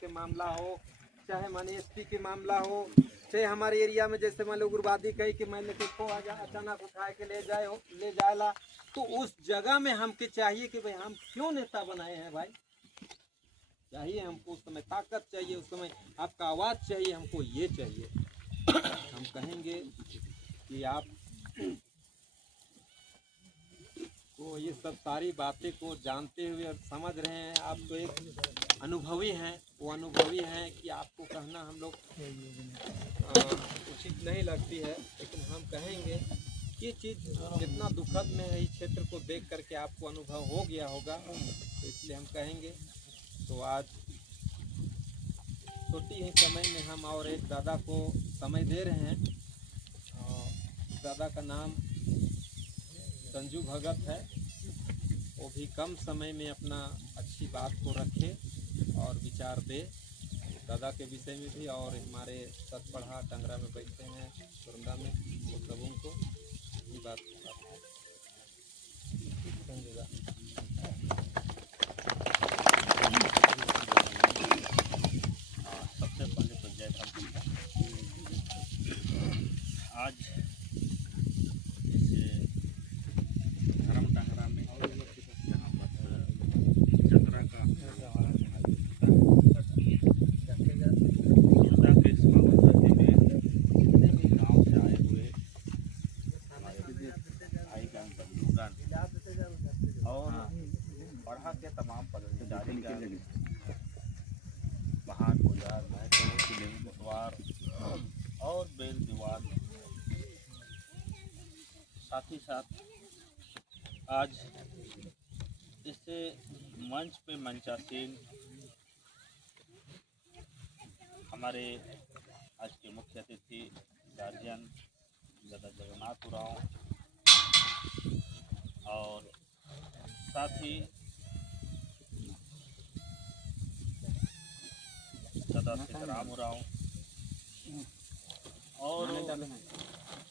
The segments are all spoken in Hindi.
के मामला हो, चाहे माने एसपी के मामला हो, चाहे हमारे एरिया में जैसे मान लो उग्रवादी कही कि मैंने किसको अचानक उठा के ले जाएला, तो उस जगह में हमके चाहिए कि भाई हम क्यों नेता बनाए हैं भाई, चाहिए हमको उस समय ताकत चाहिए, उस समय आपका आवाज़ चाहिए, हमको ये चाहिए। हम कहेंगे कि आप को ये सब सारी बातें को जानते हुए और समझ रहे हैं, आप तो एक अनुभवी हैं, वो अनुभवी हैं कि आपको कहना हम लोग उचित नहीं लगती है, लेकिन हम कहेंगे ये चीज़ जितना दुखद में है, इस क्षेत्र को देख करके आपको अनुभव हो गया होगा, तो इसलिए हम कहेंगे। तो आज छोटी ही समय में हम और एक दादा को समय दे रहे हैं, और दादा का नाम संजू भगत है। वो भी कम समय में अपना अच्छी बात को रखे और विचार दे दादा के विषय में भी, और हमारे सतपढ़ा टंगरा में बैठते हैं सुरंदा में, वो सबों को ये बात समझेगा। सबसे पहले तो जय आज धर्म टंगरा में चतरा का सुरदा के इस पावन धरती में जितने भी गाँव से आए हुए हमारे भाईगण बंधुगण और पढ़ा के तमाम पदाधिकारीगण, महान गुजार महतवार और बेल दीवार, साथ ही साथ आज इससे मंच पे मंचासीन हमारे आज के मुख्य अतिथि गार्जियन दादा जगन्नाथ उरांव, और साथ ही दादा सीताराम उरांव, और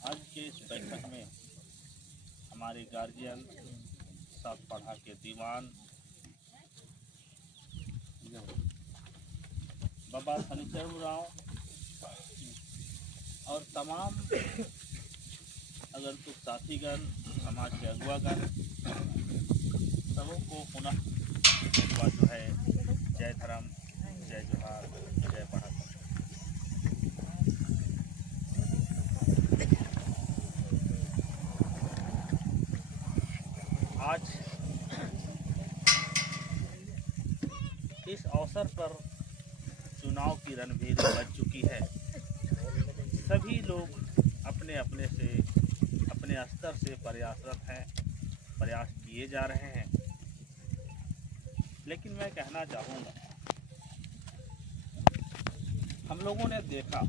आज के इस बैठक में हमारे गार्जियन, सतपढ़ा के दीवान बाबा शनिचर उरांव और तमाम आगंतुक साथीगण, समाज के अगुवागण, सबों को पुनः एक बार जो है जय धर्म, जय जोहार, जय पढ़ा। आज इस अवसर पर चुनाव की रणभेरी बज चुकी है। सभी लोग अपने अपने स्तर से प्रयासरत हैं, प्रयास किए जा रहे हैं, लेकिन मैं कहना चाहूँगा, हम लोगों ने देखा,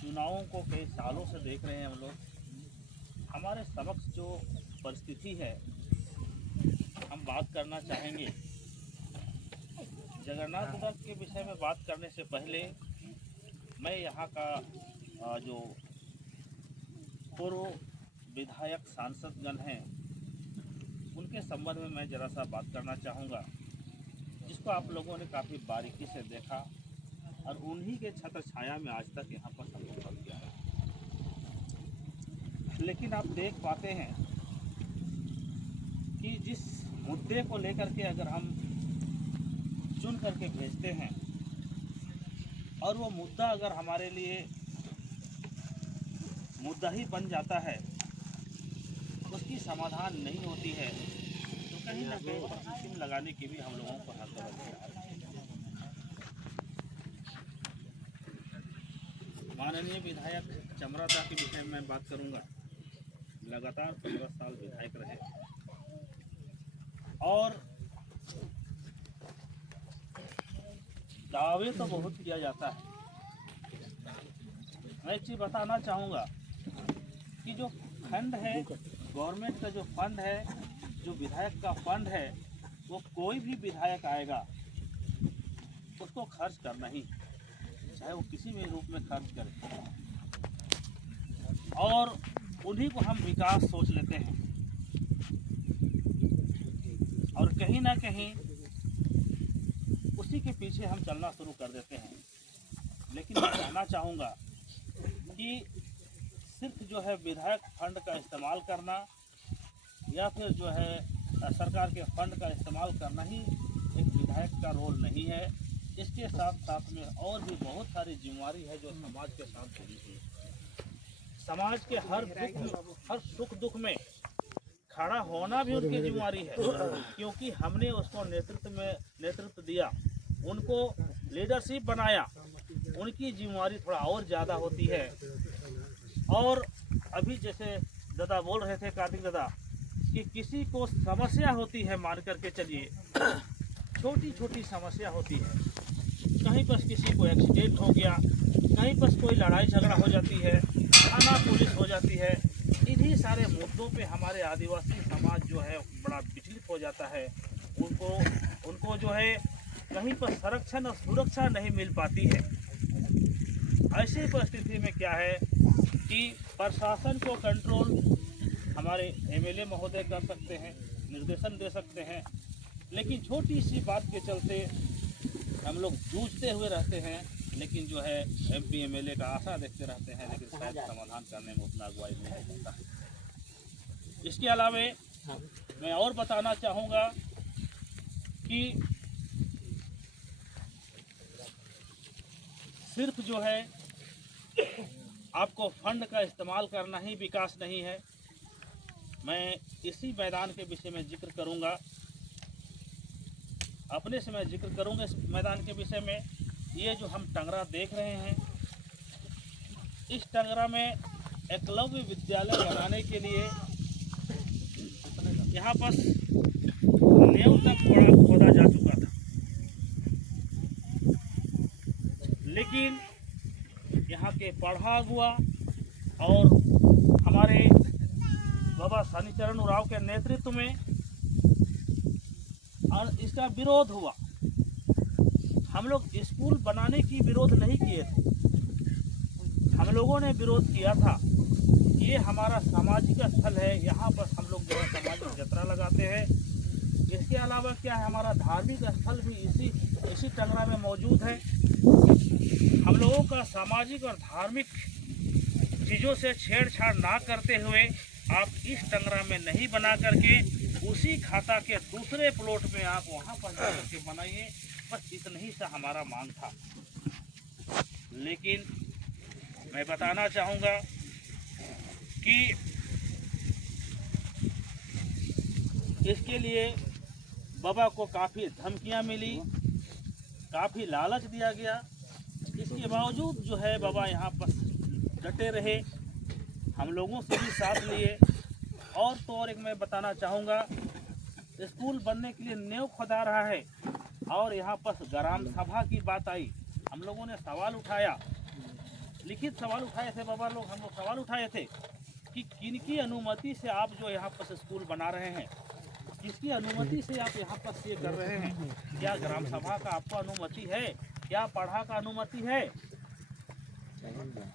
चुनावों को कई सालों से देख रहे हैं हम लोग। हमारे समक्ष जो परिस्थिति है, हम बात करना चाहेंगे। जगन्नाथ दादा के विषय में बात करने से पहले मैं यहाँ का जो पूर्व विधायक सांसदगण हैं, उनके संबंध में मैं ज़रा सा बात करना चाहूँगा, जिसको आप लोगों ने काफ़ी बारीकी से देखा और उन्हीं के छत्र छाया में आज तक यहाँ पर संभव किया है। लेकिन आप देख पाते हैं कि जिस मुद्दे को लेकर के अगर हम चुन करके भेजते हैं और वो मुद्दा अगर हमारे लिए मुद्दा ही बन जाता है, उसकी समाधान नहीं होती है, तो कहीं ना कहीं प्रतिक्रिया लगाने की भी हम लोगों को हक है। माननीय विधायक चमरादा के विषय में बात करूंगा। लगातार 15 साल विधायक रहे और दावे तो बहुत किया जाता है। मैं एक चीज़ बताना चाहूँगा कि जो फंड है, गवर्नमेंट का जो फंड है, जो विधायक का फंड है, वो कोई भी विधायक आएगा उसको खर्च करना ही, चाहे वो किसी भी रूप में खर्च करे, और उन्हीं को हम विकास सोच लेते हैं। और कहीं ना कहीं उसी के पीछे हम चलना शुरू कर देते हैं। लेकिन मैं कहना चाहूँगा कि सिर्फ जो है विधायक फंड का इस्तेमाल करना या फिर जो है सरकार के फंड का इस्तेमाल करना ही एक विधायक का रोल नहीं है। इसके साथ साथ में और भी बहुत सारी जिम्मेदारी है जो समाज के साथ जुड़ी हुई है। समाज के हर सुख दुख में खड़ा होना भी उनकी जिम्मेदारी है, क्योंकि हमने उसको नेतृत्व दिया, उनको लीडरशिप बनाया, उनकी जिम्मेदारी थोड़ा और ज़्यादा होती है। और अभी जैसे दादा बोल रहे थे, कार्तिक दादा, कि किसी को समस्या होती है, मान करके चलिए छोटी छोटी समस्या होती है, कहीं पर किसी को एक्सीडेंट हो गया, कहीं पर कोई लड़ाई झगड़ा हो जाती है, थाना पुलिस हो जाती है, इन्हीं सारे मुद्दों पे हमारे आदिवासी समाज जो है बड़ा विचलित हो जाता है। उनको जो है कहीं पर संरक्षण और सुरक्षा नहीं मिल पाती है। ऐसी परिस्थिति में क्या है कि प्रशासन को कंट्रोल हमारे एमएलए महोदय कर सकते हैं, निर्देशन दे सकते हैं, लेकिन छोटी सी बात के चलते हम लोग जूझते हुए रहते हैं। लेकिन जो है एमपी एमएलए का आशा देखते रहते हैं, लेकिन शायद समाधान करने में उतना अगुवाई नहीं हो पाता है। इसके अलावा मैं और बताना चाहूँगा कि सिर्फ जो है आपको फंड का इस्तेमाल करना ही विकास नहीं है। मैं इसी मैदान के विषय में जिक्र करूंगा, अपने से मैं जिक्र करूंगा इस मैदान के विषय में। ये जो हम टंगरा देख रहे हैं, इस टंगरा में एकलव्य विद्यालय बनाने के लिए यहाँ पर नींव तक खोदा जा चुका था, लेकिन यहाँ के पढ़ा हुआ और हमारे बाबा शनिचरण उरांव के नेतृत्व में और इसका विरोध हुआ। हम लोग स्कूल बनाने की विरोध नहीं किए थे, हम लोगों ने विरोध किया था ये हमारा सामाजिक स्थल है, यहाँ पर हम लोग जो है सामाजिक यात्रा लगाते हैं। इसके अलावा क्या है, हमारा धार्मिक स्थल भी इसी टंगरा में मौजूद है। हम लोगों का सामाजिक और धार्मिक चीज़ों से छेड़छाड़ ना करते हुए आप इस टंगरा में नहीं बना करके उसी खाता के दूसरे प्लॉट में आप वहाँ पर जाकर के बनाइए, बस इतना ही सा हमारा मांग था। लेकिन मैं बताना चाहूँगा कि इसके लिए बाबा को काफ़ी धमकियाँ मिली, काफ़ी लालच दिया गया। इसके बावजूद जो है बाबा यहाँ पर डटे रहे, हम लोगों से भी साथ लिए। और तो और एक मैं बताना चाहूँगा, स्कूल बनने के लिए नींव खोदा रहा है और यहाँ पर ग्राम सभा की बात आई। हम लोगों ने सवाल उठाया, लिखित सवाल उठाए थे बाबा लोग, हम लोग सवाल उठाए थे कि किनकी अनुमति से आप जो यहाँ पर स्कूल बना रहे हैं, किसकी अनुमति से आप यहाँ पर ये कर रहे हैं, क्या ग्राम सभा का आपको अनुमति है, क्या पढ़ा का अनुमति है।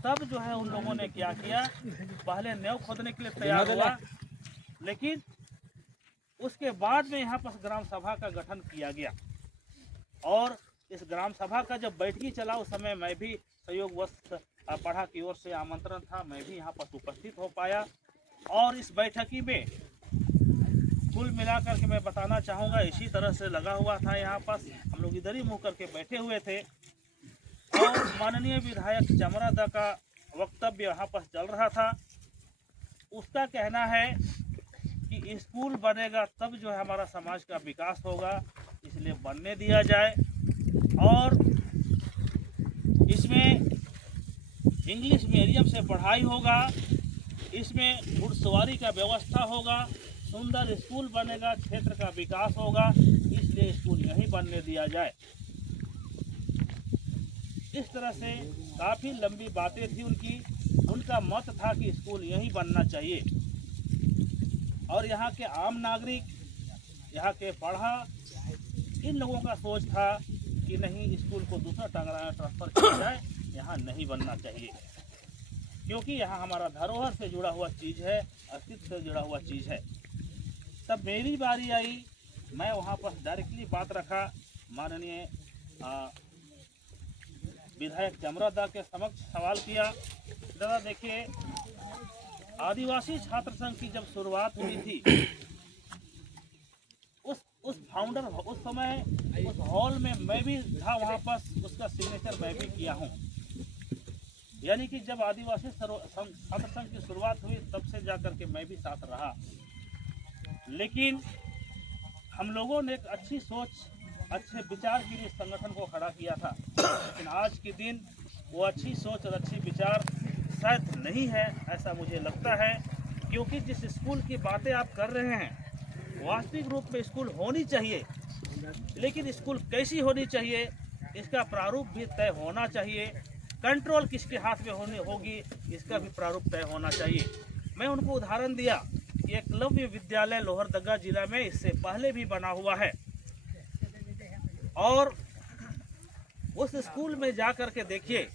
तब जो है उन लोगों ने क्या किया, पहले नींव खोदने के लिए तैयार हुआ, लेकिन उसके बाद में यहाँ पर ग्राम सभा का गठन किया गया। और इस ग्राम सभा का जब बैठकी चला, उस समय मैं भी सहयोगवश पढ़ा की ओर से आमंत्रण था, मैं भी यहाँ पर उपस्थित हो पाया। और इस बैठकी में कुल मिलाकर के मैं बताना चाहूँगा इसी तरह से लगा हुआ था। यहाँ पर हम लोग इधर ही मुँह करके बैठे हुए थे और माननीय विधायक चमरादा का वक्तव्य यहाँ पर चल रहा था। उसका कहना है कि स्कूल बनेगा तब जो है हमारा समाज का विकास होगा, इसलिए बनने दिया जाए। और इसमें इंग्लिश मीडियम से पढ़ाई होगा, इसमें घुड़सवारी का व्यवस्था होगा, सुंदर स्कूल बनेगा, क्षेत्र का विकास होगा, इसलिए स्कूल यहीं बनने दिया जाए। इस तरह से काफ़ी लंबी बातें थी उनकी। उनका मत था कि स्कूल यहीं बनना चाहिए। और यहाँ के आम नागरिक, यहाँ के पढ़ा, इन लोगों का सोच था कि नहीं, स्कूल को दूसरा टंगरा में ट्रांसफ़र किया जाए, यहाँ नहीं बनना चाहिए, क्योंकि यहाँ हमारा धरोहर से जुड़ा हुआ चीज़ है, अस्तित्व से जुड़ा हुआ चीज़ है। तब मेरी बारी आई, मैं वहाँ पर डायरेक्टली बात रखा माननीय विधायक चमरादा के समक्ष सवाल किया। दादा देखिए, आदिवासी छात्र संघ की जब शुरुआत हुई थी, उस फाउंडर उस समय उस हॉल में मैं भी था, वहाँ पर उसका सिग्नेचर मैं भी किया हूँ। यानी कि जब आदिवासी छात्र संघ की शुरुआत हुई तब से जाकर के मैं भी साथ रहा। लेकिन हम लोगों ने एक अच्छी सोच, अच्छे विचार के लिए संगठन को खड़ा किया था, लेकिन आज के दिन वो अच्छी सोच और अच्छी विचार शायद नहीं है, ऐसा मुझे लगता है। क्योंकि जिस स्कूल की बातें आप कर रहे हैं, वास्तविक रूप में स्कूल होनी चाहिए, लेकिन स्कूल कैसी होनी चाहिए इसका प्रारूप भी तय होना चाहिए। कंट्रोल किसके हाथ में होगी इसका भी प्रारूप तय होना चाहिए। मैं उनको उदाहरण दिया कि एकलव्य विद्यालय लोहरदगा जिला में इससे पहले भी बना हुआ है, और उस स्कूल में जा कर के देखिए,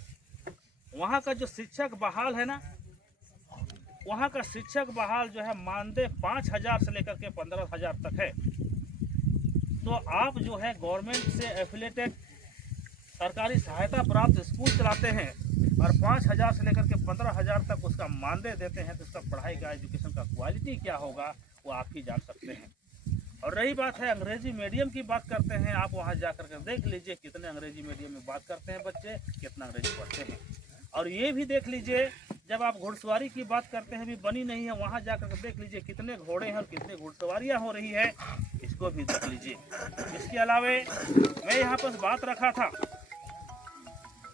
वहाँ का जो शिक्षक बहाल है ना, वहाँ का शिक्षक बहाल जो है मानदेय 5,000 से लेकर के 15,000 तक है। तो आप जो है गवर्नमेंट से एफिलेटेड सरकारी सहायता प्राप्त स्कूल चलाते हैं और 5,000 से लेकर के 15,000 तक उसका मानदेय देते हैं, तो उसका पढ़ाई का, एजुकेशन का क्वालिटी क्या होगा वो आप ही जान सकते हैं। और रही बात है अंग्रेजी मीडियम की, बात करते हैं, आप वहाँ जा कर के देख लीजिए कितने अंग्रेजी मीडियम में बात करते हैं बच्चे, कितना अंग्रेजी पढ़ते हैं। और ये भी देख लीजिए, जब आप घुड़सवारी की बात करते हैं, भी बनी नहीं है, वहाँ जा कर के देख लीजिए कितने घोड़े हैं और कितने घुड़सवारियाँ हो रही है, इसको भी देख लीजिए। इसके अलावा मैं यहाँ पर बात रखा था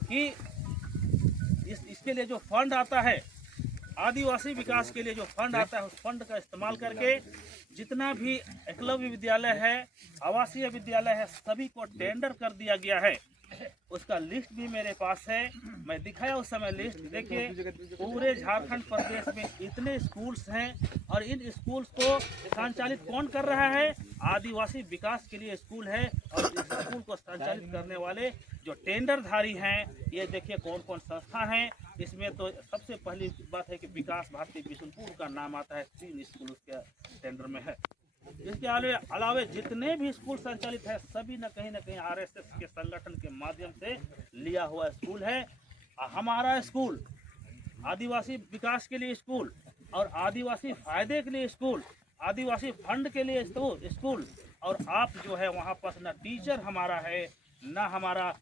कि इसके लिए जो फंड आता है, आदिवासी विकास के लिए जो फंड आता है, उस फंड का इस्तेमाल करके जितना भी एकलव्य विद्यालय है, आवासीय विद्यालय है, सभी को टेंडर कर दिया गया है। उसका लिस्ट भी मेरे पास है, मैं दिखाया उस समय लिस्ट। देखिए पूरे झारखंड प्रदेश में इतने स्कूल्स हैं, और इन स्कूल्स को संचालित कौन कर रहा है? आदिवासी विकास के लिए स्कूल है, और इस स्कूल को संचालित करने वाले जो टेंडरधारी हैं, ये देखिए कौन कौन संस्था हैं। इसमें तो सबसे पहली बात है कि विकास भारती बिशुनपुर का नाम आता है, 3 स्कूल उसके टेंडर में है। इसके अलावे जितने भी स्कूल संचालित है, सभी न कहीं आरएसएस के संगठन के माध्यम से लिया हुआ स्कूल है। हमारा स्कूल आदिवासी विकास के लिए स्कूल, और आदिवासी फायदे के लिए स्कूल, आदिवासी फंड के लिए स्कूल, और आप जो है वहाँ पर ना टीचर हमारा है, ना हमारा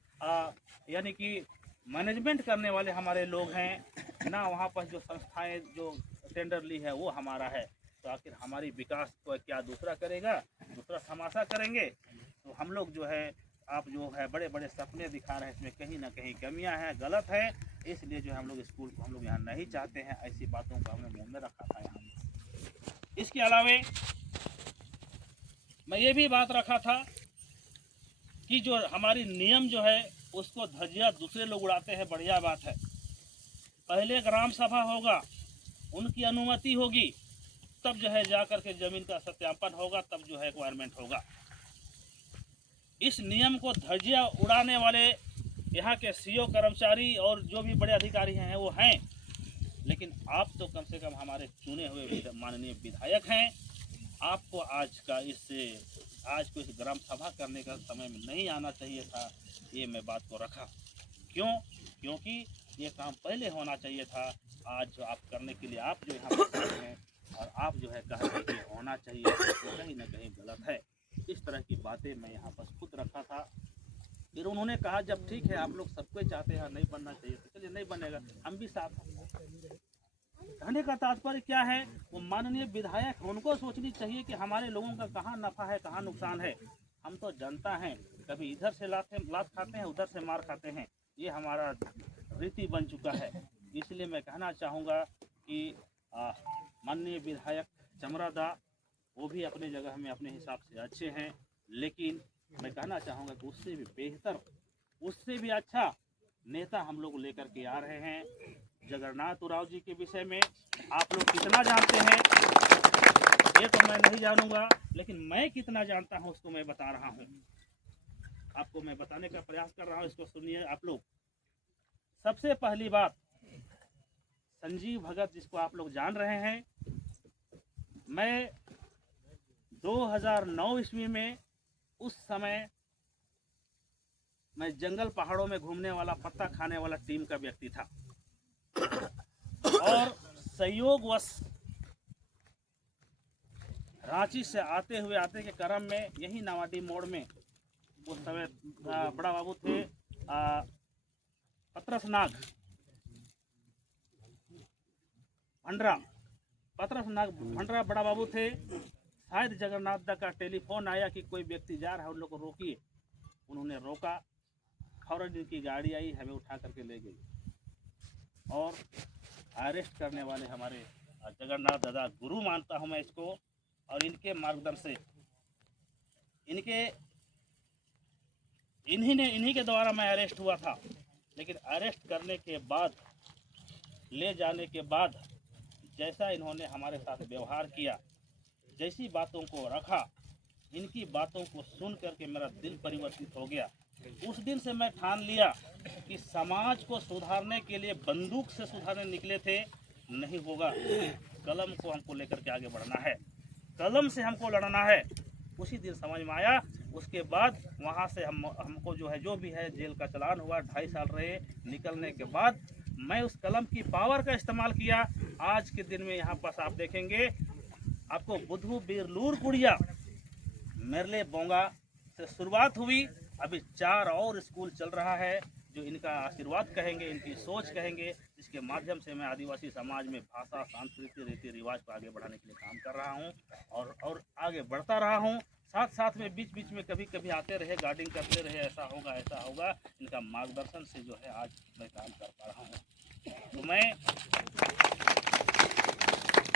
यानी कि मैनेजमेंट करने वाले हमारे लोग हैं, ना वहाँ पर जो संस्थाएं जो टेंडर ली है वो हमारा है। तो आखिर हमारी विकास को क्या दूसरा करेगा? दूसरा तमाशा करेंगे? तो हम लोग जो है, आप जो है बड़े बड़े सपने दिखा रहे हैं, इसमें कहीं ना कहीं कमियां हैं, गलत है। इसलिए जो है हम लोग स्कूल को हम लोग यहाँ नहीं चाहते हैं। ऐसी बातों को हमने मुंह में रखा था यहाँ। इसके अलावे मैं ये भी बात रखा था कि जो हमारी नियम जो है उसको धज्जियाँ दूसरे लोग उड़ाते हैं, बढ़िया बात है। पहले ग्राम सभा होगा, उनकी अनुमति होगी, तब जो है जाकर के जमीन का सत्यापन होगा, तब जो है एक्वायरमेंट होगा। इस नियम को धज्जियाँ उड़ाने वाले यहाँ के सीओ कर्मचारी और जो भी बड़े अधिकारी हैं वो हैं, लेकिन आप तो कम से कम हमारे चुने हुए माननीय विधायक हैं। आपको आज को इस ग्राम सभा करने का समय में नहीं आना चाहिए था। ये मैं बात को रखा, क्योंकि ये काम पहले होना चाहिए था। आज जो आप करने के लिए आप जो यहाँ पर हैं और आप जो है कह रहे कि होना चाहिए, तो कहीं ना कहीं गलत है। इस तरह की बातें मैं यहाँ पर खुद रखा था। फिर उन्होंने कहा जब ठीक है आप लोग सबको चाहते हैं नहीं बनना चाहिए, तो चलिए नहीं बनेगा, हम भी साथ हैं। कहने का तात्पर्य क्या है? वो माननीय विधायक, उनको सोचनी चाहिए कि हमारे लोगों का कहाँ नफा है, कहाँ नुकसान है। हम तो जनता हैं, कभी इधर से लात खाते हैं, उधर से मार खाते हैं, ये हमारा रीति बन चुका है। इसलिए मैं कहना चाहूँगा कि माननीय विधायक चमरादा वो भी अपने जगह में अपने हिसाब से अच्छे हैं, लेकिन मैं कहना चाहूँगा कि उससे भी बेहतर, उससे भी अच्छा नेता हम लोग लेकर के आ रहे हैं। जगन्नाथ उरांव जी के विषय में आप लोग कितना जानते हैं ये तो मैं नहीं जानूंगा, लेकिन मैं कितना जानता हूं उसको मैं बता रहा हूं, आपको मैं बताने का प्रयास कर रहा हूं। इसको सुनिए आप लोग। सबसे पहली बात, संजीव भगत जिसको आप लोग जान रहे हैं, मैं 2009 ईस्वी में उस समय मैं जंगल पहाड़ों में घूमने वाला, पत्ता खाने वाला टीम का व्यक्ति था। और संयोगवश रांची से आते के क्रम में यही नावाडी मोड़ में उस समय बड़ा बाबू थे पत्रस नाग भंडरा बड़ा बाबू थे। शायद जगन्नाथ दा का टेलीफोन आया कि कोई व्यक्ति जा रहा है, उन लोग को रोकिए। उन्होंने रोका, फौरन इनकी गाड़ी आई, हमें उठा करके ले गई और अरेस्ट करने वाले हमारे जगन्नाथ दादा गुरु मानता हूं मैं इसको, और इनके मार्गदर्शन से इन्हीं के द्वारा मैं अरेस्ट हुआ था। लेकिन अरेस्ट करने के बाद, ले जाने के बाद, जैसा इन्होंने हमारे साथ व्यवहार किया, जैसी बातों को रखा, इनकी बातों को सुन करके मेरा दिल परिवर्तित हो गया। उस दिन से मैं ठान लिया कि समाज को सुधारने के लिए बंदूक से सुधारने निकले थे, नहीं होगा। कलम को हमको लेकर के आगे बढ़ना है, कलम से हमको लड़ना है। उसी दिन समझ में आया। उसके बाद वहाँ से हमको जो भी है जेल का चालान हुआ, 2.5 साल रहे। निकलने के बाद मैं उस कलम की पावर का इस्तेमाल किया। आज के दिन में यहाँ पास आप देखेंगे, आपको बुद्धू बिरलूर कुड़िया मेरले बोंगा से शुरुआत हुई। अभी 4 और स्कूल चल रहा है, जो इनका आशीर्वाद कहेंगे, इनकी सोच कहेंगे, जिसके माध्यम से मैं आदिवासी समाज में भाषा, संस्कृति, रीति रिवाज को आगे बढ़ाने के लिए काम कर रहा हूं और आगे बढ़ता रहा हूं। साथ में बीच में कभी आते रहे, गार्डिंग करते रहे, ऐसा होगा। इनका मार्गदर्शन से जो है आज मैं काम कर पा रहा हूँ। तो मैं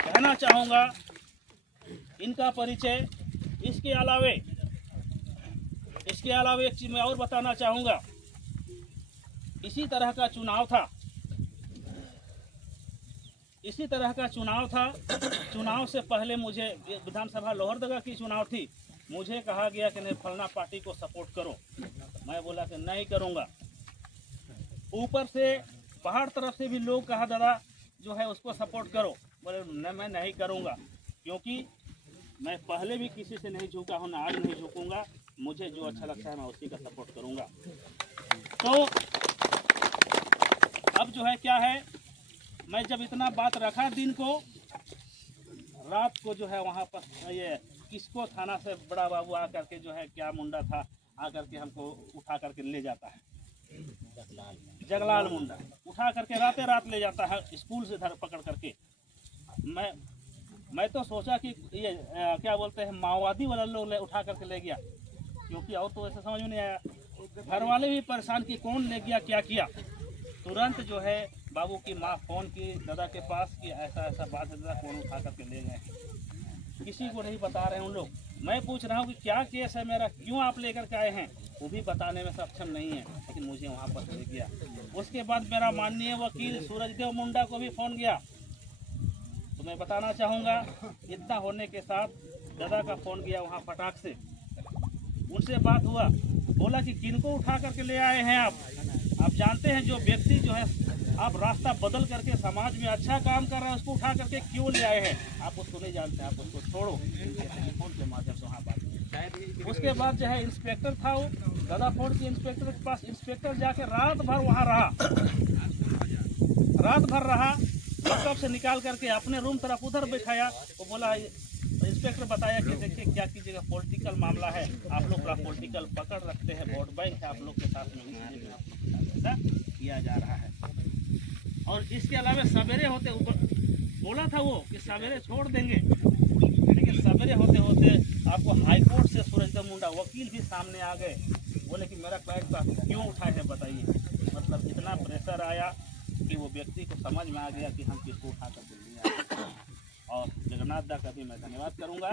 कहना चाहूँगा इनका परिचय, इसके अलावे एक चीज़ मैं और बताना चाहूँगा। इसी तरह का चुनाव था। चुनाव से पहले मुझे विधानसभा लोहरदगा की चुनाव थी। मुझे कहा गया कि नहीं, फलना पार्टी को सपोर्ट करो। मैं बोला कि नहीं करूँगा। ऊपर से पहाड़ तरफ से भी लोग कहा दादा जो है उसको सपोर्ट करो। बोले नहीं, मैं नहीं करूँगा, क्योंकि मैं पहले भी किसी से नहीं झुका हूँ, ना आज नहीं झुकूँगा। मुझे जो अच्छा लगता है मैं उसी का सपोर्ट करूँगा। तो अब जो है क्या है, मैं जब इतना बात रखा दिन को, रात को जो है वहाँ पर ये किसको थाना से बड़ा बाबू आकर के जो है क्या मुंडा था, आकर के हमको उठा करके ले जाता है। जगलाल मुंडा उठा करके रात ले जाता है स्कूल से पकड़ करके। मैं तो सोचा कि ये क्या बोलते हैं, माओवादी वाला लोग उठा करके ले गया, क्योंकि और तो ऐसा समझ में नहीं आया। घर वाले भी परेशान कि कौन ले गया, क्या किया। तुरंत जो है बाबू की माँ फ़ोन की दादा के पास कि ऐसा बात है दादा, कौन उठा करके ले गए। किसी को नहीं बता रहे हैं उन लोग। मैं पूछ रहा हूँ कि क्या केस है मेरा, क्यों आप लेकर के आए हैं, वो भी बताने में सक्षम नहीं है। लेकिन मुझे वहाँ पर ले गया। उसके बाद मेरा माननीय वकील सूरजदेव मुंडा को भी फ़ोन गया। तो मैं बताना चाहूँगा, इतना होने के साथ दादा का फ़ोन गया वहाँ फटाक से। उनसे बात हुआ, बोला कि किनको उठा करके ले आए हैं आप जानते हैं जो व्यक्ति जो है आप रास्ता बदल करके समाज में अच्छा काम कर रहा है, उसको उठा करके क्यों ले आए हैं। आप उसको नहीं जानते, आप उसको छोड़ो। टेलीफोन के माध्यम से वहाँ बात। उसके बाद जो है इंस्पेक्टर था, वो दादा फोर्ट के इंस्पेक्टर के पास इंस्पेक्टर जाके रात भर वहाँ रहा। लैपटॉप से निकाल करके अपने रूम तरफ उधर बैठाया। वो बोला, इंस्पेक्टर बताया कि देखिए क्या कीजिएगा, पॉलिटिकल मामला है, आप लोग थोड़ा पॉलिटिकल पकड़ रखते हैं, वोट बैंक है आप लोग के साथ में, ऐसा किया जा रहा है। और इसके अलावा सवेरे होते ऊपर बोला था वो कि सवेरे छोड़ देंगे, लेकिन सवेरे होते होते आपको हाईकोर्ट से सूरजदेव मुंडा वकील भी सामने आ गए। बोले कि मेरा क्लाइंट का क्यों उठाए हैं बताइए। मतलब इतना प्रेशर आया कि वो व्यक्ति को समझ में आ गया कि हम किसको उठा कर देंगे। और जगन्नाथ दा का भी मैं धन्यवाद करूंगा,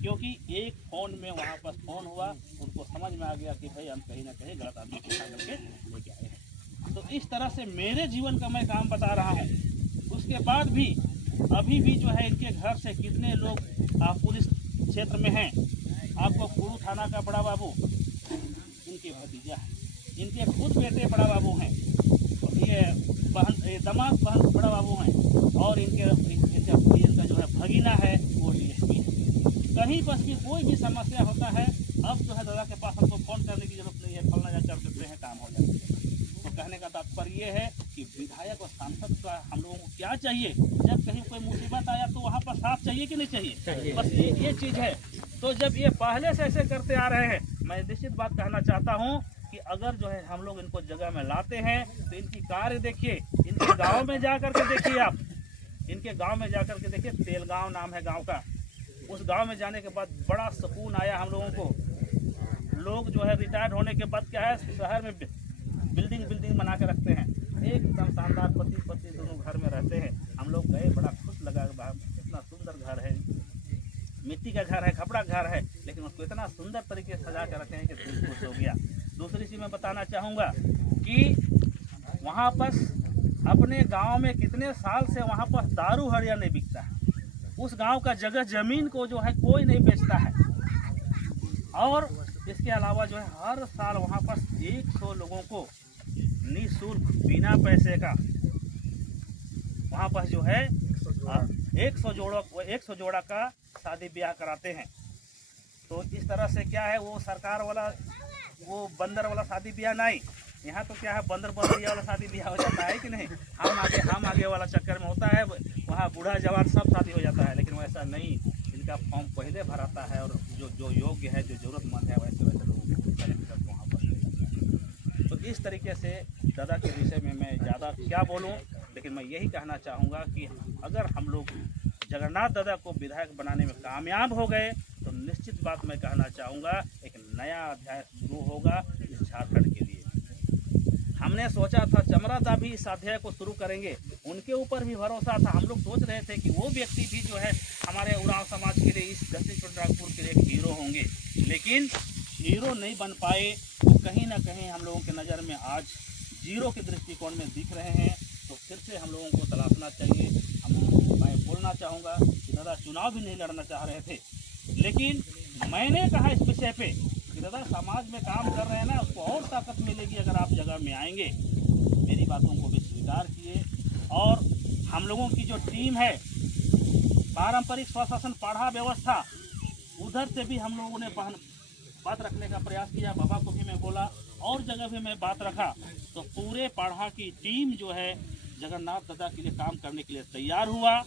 क्योंकि एक फ़ोन में वहाँ पर फ़ोन हुआ, उनको समझ में आ गया कि भाई हम कहीं ना कहीं गलत आदमी को उठा करके लेके आए हैं। तो इस तरह से मेरे जीवन का मैं काम बता रहा हूँ। उसके बाद भी अभी भी जो है इनके घर से कितने लोग पुलिस क्षेत्र में हैं। आपको कुड़ू थाना का बड़ा बाबू इनके भतीजा है, इनके खुद बेटे बड़ा बाबू हैं, ये दामाद बहन बड़ा बाबू हैं, और इनका जो है भगीना है वो DSP है। कहीं पर भी कोई भी समस्या होता है, अब जो है दादा के पास हमको फ़ोन करने की जरूरत नहीं है, फलना जा कर सकते हैं, काम ये है कि विधायक और सांसद का हम लोगों को क्या चाहिए, जब कहीं कोई मुसीबत आया तो वहाँ पर साथ चाहिए कि नहीं चाहिए, बस ये चीज़ है। तो जब ये पहले से ऐसे करते आ रहे हैं, मैं निश्चित बात कहना चाहता हूँ कि अगर जो है हम लोग इनको जगह में लाते हैं तो इनकी कार्य देखिए, इनके गाँव में जा कर के देखिए, आप इनके गाँव में जा कर के देखिए, तेलगांव नाम है गाँव का। उस गाँव में जाने के बाद बड़ा सुकून आया हम लोगों को। लोग जो है रिटायर्ड होने के बाद क्या है, शहर में बिल्डिंग बना के रखते हैं, एकदम शानदार, पति पत्नी दोनों घर में रहते हैं। हम लोग गए, बड़ा खुश लगा, इतना सुंदर घर है, मिट्टी का घर है, खपड़ा घर है, लेकिन उसको इतना सुंदर तरीके से सजा कर रखे हैं कि दिल खुश हो गया। दूसरी चीज़ मैं बताना चाहूँगा कि वहाँ पर अपने गांव में कितने साल से वहाँ पर दारू हड़िया नहीं बिकता है। उस गांव का जगह ज़मीन को जो है कोई नहीं बेचता है। और इसके अलावा जो है हर साल वहाँ पर 100 लोगों को निःशुल्क बिना पैसे का वहाँ पर जो है 100 जोड़ा का शादी ब्याह कराते हैं। तो इस तरह से क्या है, वो सरकार वाला वो बंदर वाला शादी ब्याह नहीं, यहाँ तो क्या है बंदर बंदरिया वाला शादी ब्याह हो जाता है कि नहीं, हम आगे वाला चक्कर में होता है। वहाँ बूढ़ा जवान सब शादी हो जाता है, लेकिन वैसा नहीं, इनका फॉर्म पहले भराता है और जो योग्य है, जो ज़रूरतमंद है, वैसे लोगों को वहाँ पर। तो इस तरीके से दादा के विषय में मैं ज़्यादा क्या बोलूँ, लेकिन मैं यही कहना चाहूँगा कि अगर हम लोग जगन्नाथ दादा को विधायक बनाने में कामयाब हो गए तो निश्चित बात मैं कहना चाहूँगा एक नया अध्याय शुरू होगा इस झारखंड के लिए। हमने सोचा था चमरादा भी इस अध्याय को शुरू करेंगे, उनके ऊपर भी भरोसा था। हम लोग सोच रहे थे कि वो व्यक्ति भी जो है हमारे उरांव समाज के लिए, इस दक्षिण नागपुर के लिए एक हीरो होंगे, लेकिन हीरो नहीं बन पाए। तो कहीं ना कहीं हम लोगों के नज़र में आज जीरो के दृष्टिकोण में दिख रहे हैं। तो फिर से हम लोगों को तलाशना चाहिए। मैं बोलना चाहूँगा कि दादा चुनाव भी नहीं लड़ना चाह रहे थे, लेकिन मैंने कहा इस विषय पे कि दादा समाज में काम कर रहे हैं ना, उसको और ताकत मिलेगी अगर आप जगह में आएंगे। मेरी बातों को भी स्वीकार किए और हम लोगों की जो टीम है, पारंपरिक स्वशासन पाढ़ा व्यवस्था, उधर से भी हम लोगों ने बात रखने का प्रयास किया। बाबा को भी मैं बोला और जगह भी मैं बात रखा। तो पूरे पाढ़ा की टीम जो है जगन्नाथ दादा के लिए काम करने के लिए तैयार हुआ।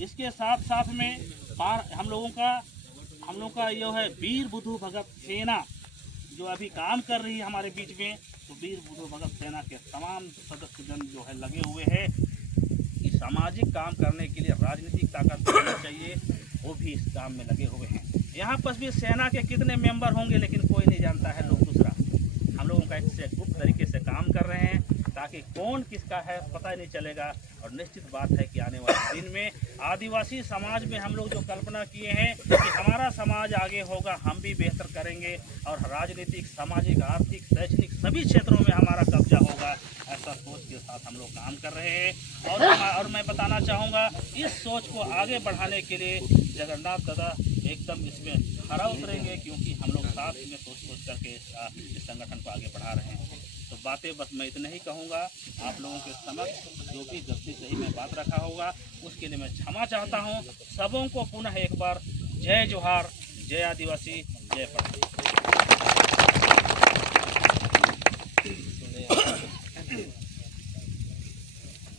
इसके साथ साथ में हम लोगों का ये है वीर बुद्धू भगत सेना जो अभी काम कर रही है हमारे बीच में। तो वीर बुद्धू भगत सेना के तमाम सदस्यजन जो है लगे हुए हैं कि सामाजिक काम करने के लिए राजनीतिक ताकत होनी चाहिए, वो भी इस काम में लगे हुए हैं। यहाँ पर भी सेना के कितने मेंबर होंगे लेकिन कोई नहीं जानता है, लोग दूसरा। हम लोगों का इससे गुप्त तरीके से काम कर रहे हैं ताकि कौन किसका है पता ही नहीं चलेगा। और निश्चित बात है कि आने वाले दिन में आदिवासी समाज में हम लोग जो कल्पना किए हैं कि हमारा समाज आगे होगा, हम भी बेहतर करेंगे और राजनीतिक, सामाजिक, आर्थिक, शैक्षणिक सभी क्षेत्रों में हमारा कब्जा होगा, ऐसा सोच के साथ हम लोग काम कर रहे हैं। और मैं बताना चाहूँगा इस सोच को आगे बढ़ाने के लिए जगन्नाथ दादा एकदम इसमें खरा उतरेंगे, क्योंकि हम लोग साथ में सोच करके इस संगठन को आगे बढ़ा रहे हैं। तो बातें बस मैं इतना ही कहूँगा। आप लोगों के समक्ष जो भी गलती सही में बात रखा होगा उसके लिए मैं क्षमा चाहता हूँ। सबों को पुनः एक बार जय जोहार, जय आदिवासी, जय पढ़ाई।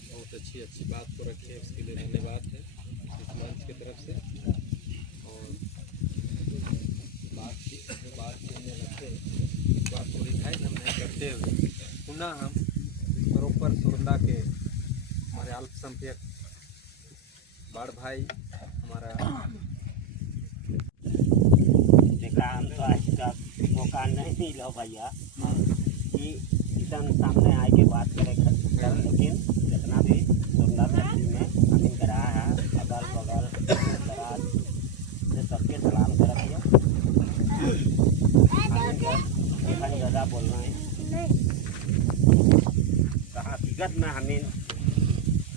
बहुत अच्छी बात को रखी है, उसके लिए धन्यवाद है इस मंच की तरफ से। और बात को रिधाई हम नहीं करते हुए पुनः हम बरोबर सुरंदा के हमारे अल्पसंख्यक बड़ भाई हमारा देखा, हम तो आज तक मौका नहीं मिला भैया कि किसान सामने आए के बात करें, लेकिन जितना भी सुरंदा तहसील में हमें करा है, अगल बगल दराज से सबके सलाम कर दिया। ज़्यादा बोलना है कहा हकीकत में हमें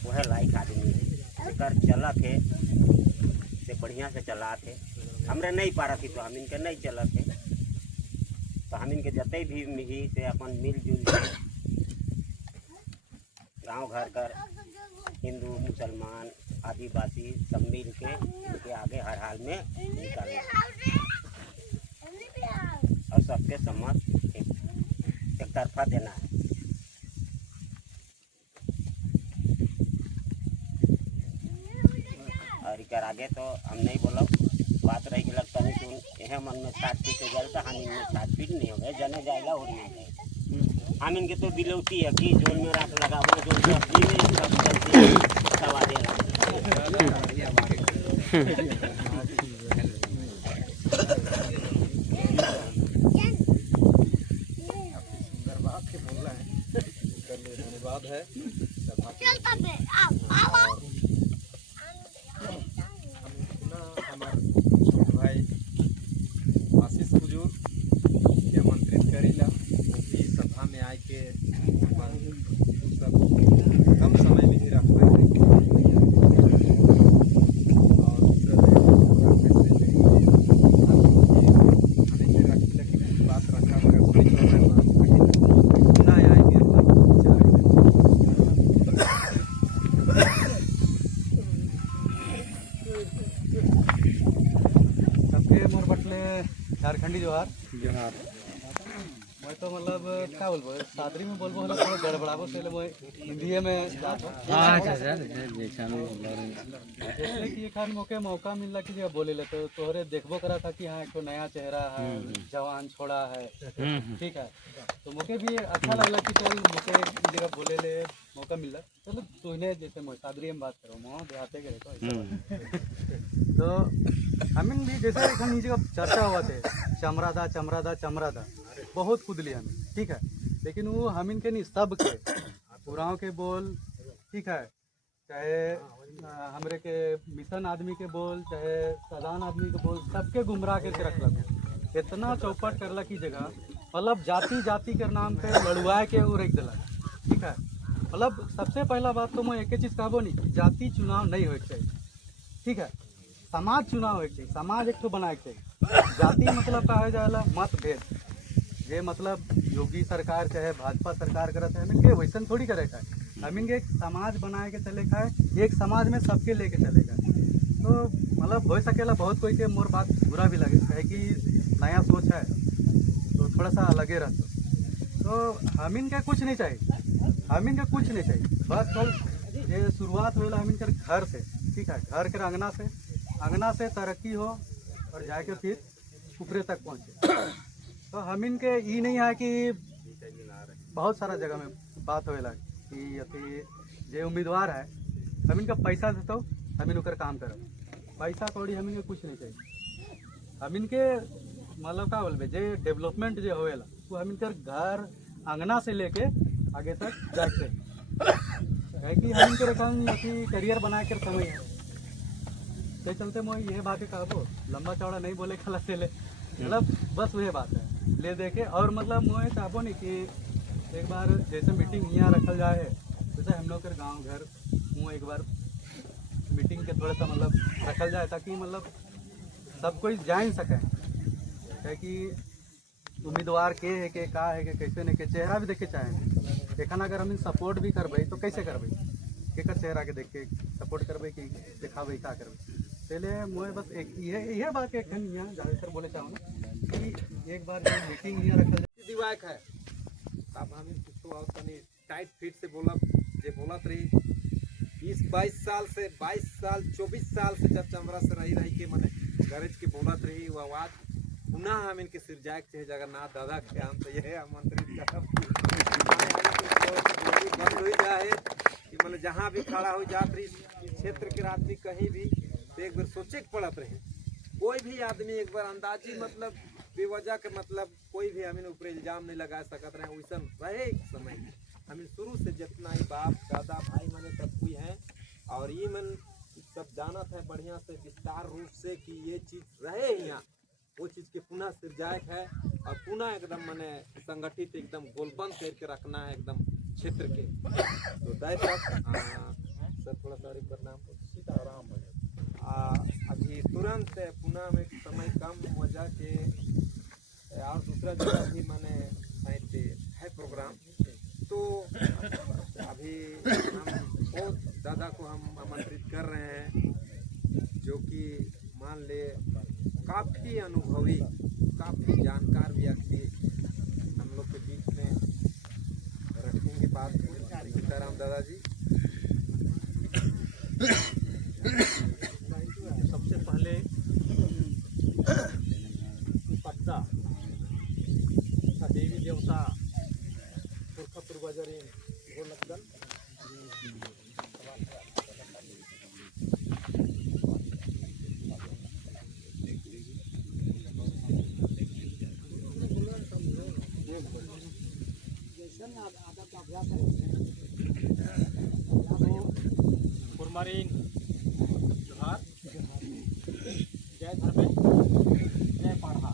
वह लायक आदमी है, चला थे से बढ़िया से चला थे। हमरे नहीं पा रही तो हम इनके नहीं चला थे, तो हम इनके जते भी मिही से अपन मिलजुल के गाँव घर कर हिंदू मुसलमान आदिवासी सब मिल के इनके आगे हर हाल में निकाले और सबके सम्मत एक तरफा देना है। आगे तो हम नहीं बोला बात रही लगता नहीं तो यह मन में साथ पी के जाए तो हम इनमें साथ पीट नहीं हो गए जने जाएगा और नहीं जाएगा हम इनके तो बिलौती है कि जोन में रात लगाबो जो सब्जी में सब चलती सवारी धन्यवाद है हमारे भाई आशीष हुजूर के आमंत्रित करीला वो भी सभा में आए के सब कम समय में ही रख रहे हैं और बात रखा ना आएंगे सबके मोर बटले झारखंडी जोहार जोहार मैं तो मतलब क्या बोलबो सादरी में बोलबो हला थोड़ा गड़बड़ाबो से मैं हिंदी में जातो जैसे कि एक मौके मौका मिलला कि जब बोले ले तो तोहरे देखबो करा था कि हाँ एक नया चेहरा है जवान छोड़ा है ठीक है तो मौके भी अच्छा लगला कि चल मौके जगह बोले ले मौका मिला चलो तूने जैसे मैं सादरी में बात करो मोह देहाते के तो हमें भी जैसे एखन जगह चर्चा हुआ थे चमरादा बहुत कूदली हमें ठीक है लेकिन वो हमिन के नहीं सब के पुराव के बोल ठीक है चाहे हमरे के मिशन आदमी के बोल चाहे सदान आदमी के बोल सबके गुमराह करके रखलक इतना चौपट करला की जगह मतलब जाति के नाम पे लड़ुआए के वो रख दिला ठीक है मतलब सबसे पहला बात तो मैं एक चीज़ कहबो नहीं जाति चुनाव नहीं होना चाहिए ठीक है समाज चुनाव होना चाहिए समाज एक तो बनाए चाहिए जाति मतलब कहा जाएगा मतभेद ये मतलब योगी सरकार चाहे भाजपा सरकार करत है के वैसन थोड़ी करे का हमिन एक समाज बनाए के चले का है एक समाज में सबके लेके चलेगा तो मतलब हो सकेला बहुत कोई के मोर बात बुरा भी लगे है कि नया सोच है तो थोड़ा सा अलगे रहता तो हमिन के कुछ नहीं चाहिए बस कल ये शुरुआत होला हमिन के घर से ठीक है घर के अंगना से तरक्की हो और जाके फिर ऊपरे तक पहुँचे तो हम इनके ये नहीं है कि बहुत सारा जगह में बात होएला कि अति जे उम्मीदवार है हम इनका पैसा देता हम इनकर काम करब पैसा कौड़ी हम इनके कुछ नहीं चाहिए हम इनके मतलब क्या बोलबे जे डेवलपमेंट जे होएला वो हम इनकर घर अंगना से लेके आगे तक जाके है कि हम इनके रखन अति करियर बना कर समय है तो चलते मैं ये बातें कहबो लंबा चौड़ा नहीं बोले खला से ले मतलब बस वही बात है ले देखे और मतलब मैं चाहबो नहीं कि एक बार जैसे मीटिंग यहाँ रखल जाए जैसे हम लोग के गांव घर मुँह एक बार मीटिंग के थोड़ा सा मतलब रखल जाए ताकि मतलब सब कोई जान सके है कि उम्मीदवार के है के का है के कैसे नहीं के चेहरा भी देखे चाहे एखन अगर हम सपोर्ट भी करबे तो कैसे करबे केकर चेहरा के देख के सपोर्ट करबे कि दिखाबे का करबे पहले मैं बस एक ये बात एक यहाँ ज़्यादातर बोले चाहूँ कि एक बार जो मीटिंग यहाँ रखल जाए दिवाक है अब हम कुछ और तनी टाइट फिट से बोलब जे बोलत रही 22 साल 24 साल से जब चमरा से रही के मने गरज के बोलत रही वो आवाज पुनः हम इनके सिर जाए चाहे जगन्नाथ दादा के हम तो यह आमंत्रित करब बंद हो जाए कि मतलब जहाँ भी खड़ा हो जात रही क्षेत्र के आदमी कहीं भी तो एक बार सोचे के पड़त रहे कोई भी आदमी एक बार अंदाजी मतलब बेवजह के मतलब कोई भी हमें ऊपर इल्जाम नहीं लगा सकत रहे वैसा रहे समय हमें शुरू से जितना ही बाप दादा भाई माने सब कोई हैं और ये मन सब जानत है बढ़िया से विस्तार रूप से कि ये चीज़ रहे यहाँ वो चीज़ के पुनः सिरजायक है और पुनः एकदम मने संगठित एकदम गोलबंद करके रखना है एकदम क्षेत्र के तो दाई तक सर थोड़ा सा प्रणाम सीताराम अभी तुरंत पुनः में समय कम वजह के और दूसरा जगह भी मैंने है प्रोग्राम तो अभी हम बहुत दादा को हम आमंत्रित कर रहे हैं जो कि मान ले काफ़ी अनुभवी काफ़ी जानकार व्यक्ति हम लोग के बीच में रखेंगे बात को सीताराम दादाजी कुरमरीन जोहार, जय धर्मे, जय पाढ़ा।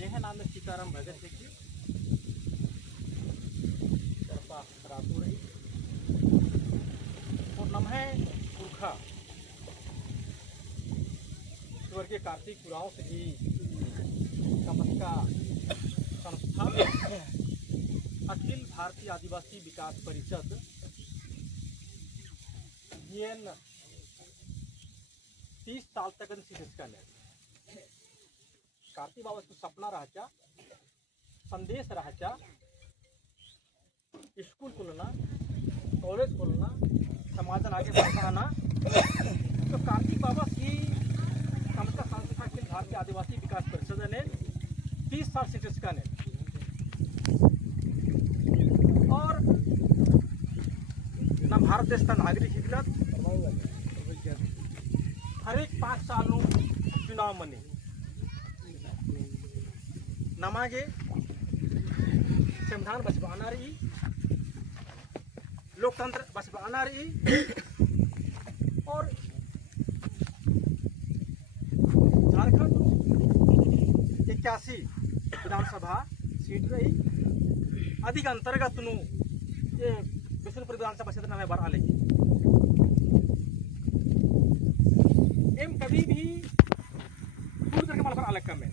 ये है नाम सीताराम भगत जी की कृपा रातू रही और नम है पुरखा स्वर्गीय कार्तिक पुराव से जी का संस्था अखिल भारतीय आदिवासी विकास परिषद ये 30 साल तक सिस्कन है। कार्तिक बाबा को सपना रहा, संदेश रहा, स्कूल खोलना, कॉलेज खोलना, समाज आगे बढ़ाना। तो कार्तिक बाबा की संस्था संस्था अखिल भारतीय आदिवासी विकास परिषद ने 30 साल से सिस्कन है और न भारत देश का नागरिक हिगलत हर एक 5 सालों चुनाव मने नमागे संविधान बचवाना रही, लोकतंत्र बचवाना रही और झारखंड 81 विधानसभा सीट रही अधिक अंतर्गत नु ये बिशनपुर विधानसभा क्षेत्र में बार आले एम कभी भी पूरी तरह माल पर अलग कम है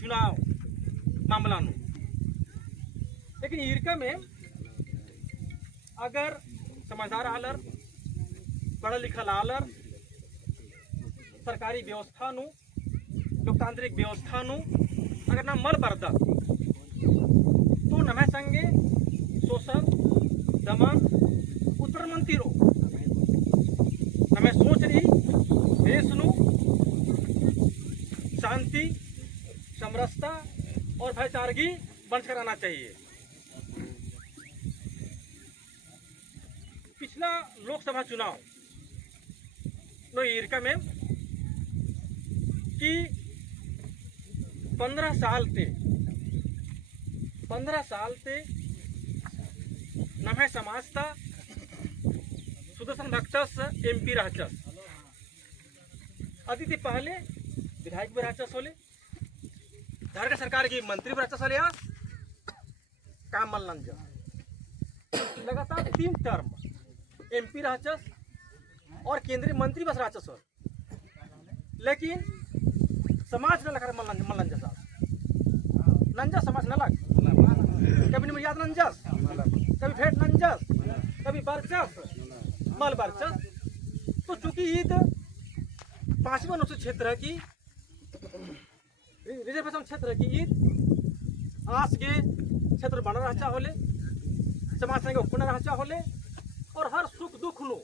चुनाव मामला नु। लेकिन इरका में अगर समझदार आलर, पढ़ा लिखा आलर, सरकारी व्यवस्था नु, लोकतांत्रिक व्यवस्था नु अगर ना मल बरदा तो नमे संगे शोषण दमन उत्तरमंत्री रो नमे सोच रही देश नु शांति समरसता और भाईचारगी बंद कराना चाहिए। पिछला लोकसभा चुनाव नो इरका में कि 15 साल से नमे समाज था सुदर्शन भक्तस MP रहचस अतिथि पहले विधायक भी रहचस होले, झारखंड सरकार की मंत्री भी रहचस होले, काम मल्लंज लगातार 3 टर्म MP रहचस और केंद्रीय मंत्री बस रहचस हो। लेकिन समाज न लग मल्लंज साहब नंजा समाज न लग कभी निर्यात नंजस, कभी भेंट नंजस, कभी बरचस मल बरचस। तो चूंकि ईद 5वां अनुसूचित क्षेत्र है कि रिजर्वेशन क्षेत्र की ईद आस के क्षेत्र बना रहा होले, समाज संग उपना रहा होले और हर सुख दुख नु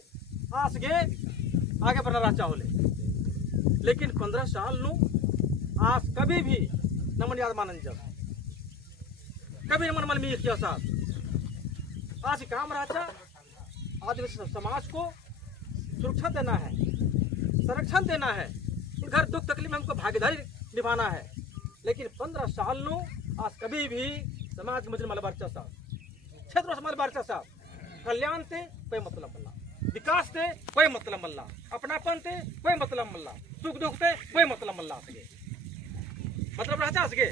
आस के आगे बढ़ना रहा होले। लेकिन 15 साल नु आस कभी भी नमन याद मानन जब कभी नमन मन में किया साथ आज काम रहा आदिवासी समाज को सुरक्षा देना है, संरक्षण देना है, घर दुख तकलीफ में हमको भागीदारी निभाना है। लेकिन 15 साल नो आज कभी भी समाज के मजल मलबारचा साहब क्षेत्र से मलबारचा साहब कल्याण थे कोई मतलब मल्ला, विकास थे कोई मतलब मल्ला, अपनापन थे कोई मतलब मल्ला, सुख दुख थे कोई मतलब मल्ला सके मतलब रहा सके।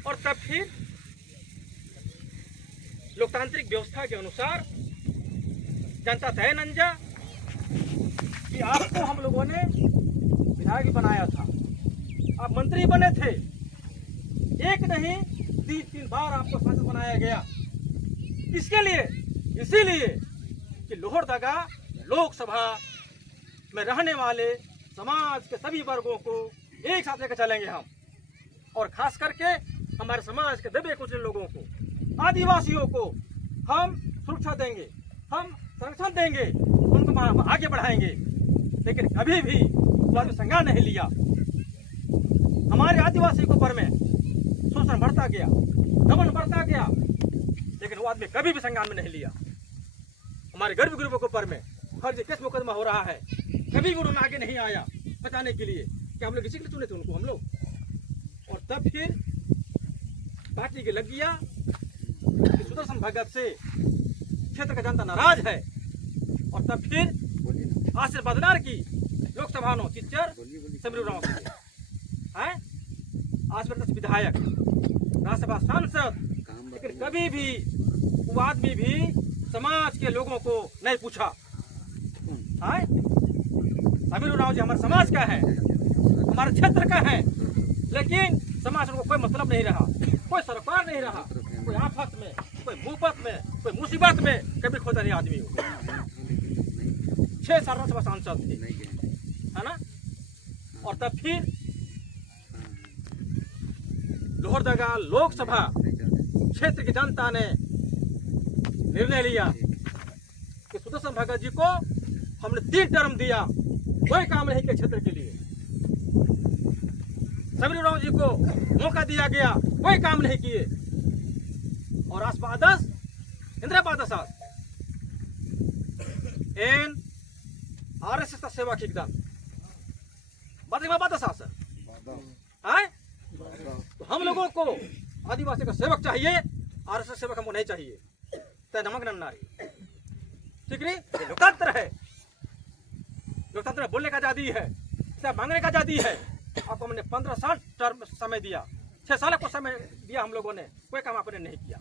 और तब फिर लोकतांत्रिक व्यवस्था के अनुसार जनता तय नंजा कि आपको हम लोगों ने विधायक बनाया था, आप मंत्री बने थे, एक नहीं 3 बार आपको सांसद बनाया गया। इसके लिए इसीलिए कि लोहरदगा लोकसभा में रहने वाले समाज के सभी वर्गों को एक साथ लेकर चलेंगे हम, और खास करके हमारे समाज के दबे कुचले लोगों को, आदिवासियों को हम सुरक्षा देंगे, हम संरक्षण देंगे, उनको आगे बढ़ाएंगे। लेकिन कभी भी वो आदमी संज्ञान नहीं लिया। हमारे आदिवासी के ऊपर में शोषण बढ़ता गया, दमन बढ़ता गया, लेकिन वो आदमी कभी भी संज्ञान में नहीं लिया। हमारे गरीब गरीबों के ऊपर में फर्जी केस मुकदमा हो रहा है, कभी भी उन्होंने आगे नहीं आया बताने के लिए कि हम लोग इसी के लिए चुने थे उनको हम लोग। और तब फिर पार्टी की लग गया कि सुदर्शन भगत से क्षेत्र का जनता नाराज है। और तब फिर आज से बदनार की लोकसभा नो चिच्चर समीर राव है, आज पर विधायक, राज्यसभा सांसद, लेकिन कभी भी वो आदमी भी समाज के लोगों को नहीं पूछा है। समीर राव जी हमारे समाज का है, हमारे क्षेत्र का है, लेकिन समाज को कोई मतलब नहीं रहा, कोई सरकार नहीं रहा, कोई आफत में, कोई मुसीबत में, कोई मुसीबत में कभी खोदा नहीं आदमी। 6 साल राज्यसभा सांसद थे, है ना। और तब फिर लोहरदगा लोकसभा क्षेत्र की जनता ने निर्णय लिया कि सुदर्शन भगत जी को हमने 3 टर्म दिया, कोई काम नहीं किया क्षेत्र के लिए। समीर राव जी को मौका दिया गया, कोई काम नहीं किए। और आसपादस इंदिरा पादसास एन आरएसएस का सेवा किकदान बादमा पादसास है। तो हम लोगों को आदिवासी का सेवक चाहिए, आरएसएस सेवक हमको नहीं चाहिए। तय नमक नारी ठीक नहीं, ये लोकतंत्र है। लोकतंत्र में बोलने का आजादी है, सब मांगने का आजादी है। आपको हमने 15 साल टर्म समय दिया, 6 साल को समय दिया, हम लोगों ने कोई काम आपने नहीं किया।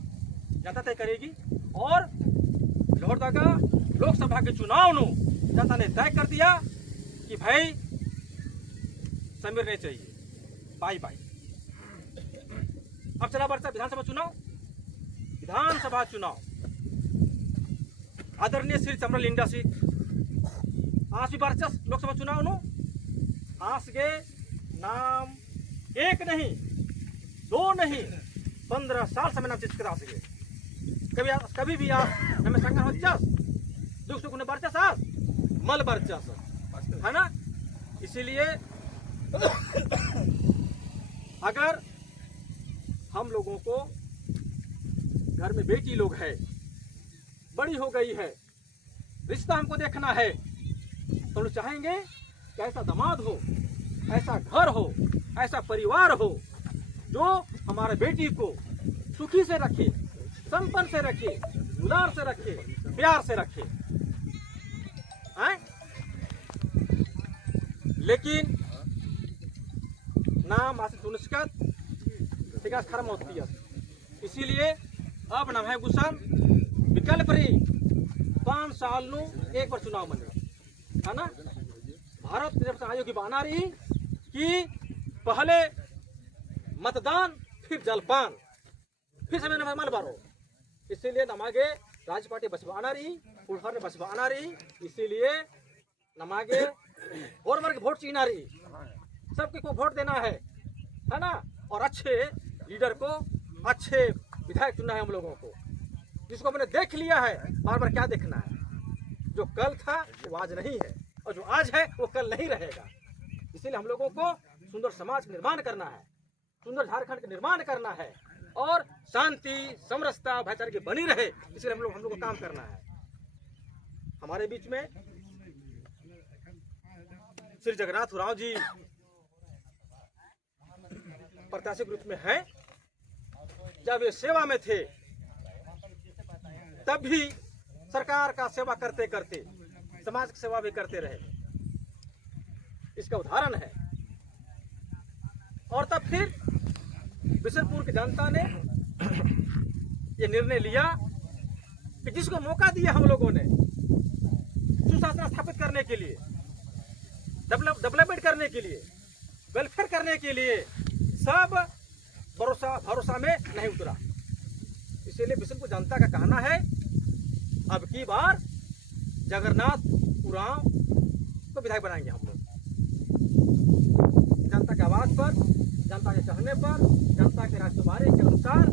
जनता तय करेगी। और लोहरदगा लोकसभा के चुनाव नो जनता ने तय कर दिया कि भाई समीर नहीं चाहिए, बाय बाय। अब चला बढ़ता विधानसभा चुनाव। विधानसभा चुनाव आदरणीय श्री चमरल इंडिया सी आज भी वर्चस लोकसभा चुनाव नो आज के नाम 1 नहीं 2 नहीं 15 साल समय नाम चिचकता सके। कभी भी आप हमें संज्ञान वर्चस दुख सुख ने वर्चस आज मल वर्चस है ना। इसीलिए अगर हम लोगों को घर में बेटी लोग है, बड़ी हो गई है, रिश्ता हमको देखना है, तो लोग चाहेंगे कि ऐसा दामाद हो, ऐसा घर हो, ऐसा परिवार हो जो हमारे बेटी को सुखी से रखे, संपन्न से रखे, दुलार से रखे, प्यार से रखे हैं? लेकिन नाम आसित सुनिश्चित विकास खर्म होती है। इसीलिए अब नाम है गुस्सा विकल्प रही 5 साल नु एक बार चुनाव मन है ना। भारत निर्वाचन आयोग की बना रही कि पहले मतदान फिर जलपान फिर समय नंबर मल बारो। इसीलिए नमागे राज्य पार्टी बसवाना रही, पुलहर ने बसवाना रही। इसीलिए नमागे और वर्ग वोट चीना रही, सबके को वोट देना है ना। और अच्छे लीडर को, अच्छे विधायक चुनना है हम लोगों को, जिसको हमने देख लिया है। बार बार क्या देखना है? जो कल था वो आज नहीं है, और जो आज है वो कल नहीं रहेगा। इसीलिए हम लोगों को सुंदर समाज का निर्माण करना है, सुंदर झारखंड का निर्माण करना है, और शांति समरसता भाईचारे की बनी रहे। इसलिए हम लोग को काम करना है। हमारे बीच में श्री जगन्नाथ राव जी प्रत्याशी के रूप में है। जब ये सेवा में थे तब भी सरकार का सेवा करते करते समाज की सेवा भी करते रहे, इसका उदाहरण है। और तब फिर बिशनपुर की जनता ने ये निर्णय लिया कि जिसको मौका दिया हम लोगों ने सुशासन स्थापित करने के लिए, डेवलपमेंट करने के लिए, वेलफेयर करने के लिए, सब भरोसा में नहीं उतरा। इसीलिए बिशनपुर जनता का कहना है अब की बार जगन्नाथ उरांव को विधायक बनाएंगे हम लोग। जनता के आवाज पर, जनता के कहने पर, जनता के राजकुमारी के अनुसार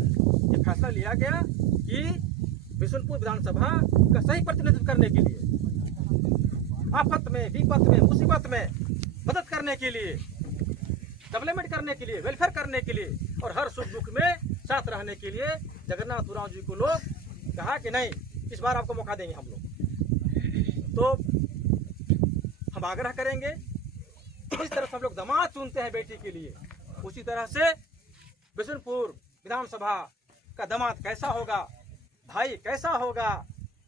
ये फैसला लिया गया कि बिशनपुर विधानसभा का सही प्रतिनिधित्व करने के लिए आफत में, विपत में, मुसीबत में मदद करने के लिए, डेवलपमेंट करने के लिए, वेलफेयर करने के लिए और हर सुख दुख में साथ रहने के लिए जगन्नाथ उरांव जी को लोग कहा कि नहीं, इस बार आपको मौका देंगे हम लोग। तो हम आग्रह करेंगे, इस तरह से हम लोग दामाद चुनते हैं बेटी के लिए, उसी तरह से बिशुनपुर विधानसभा का दामाद कैसा होगा, भाई कैसा होगा,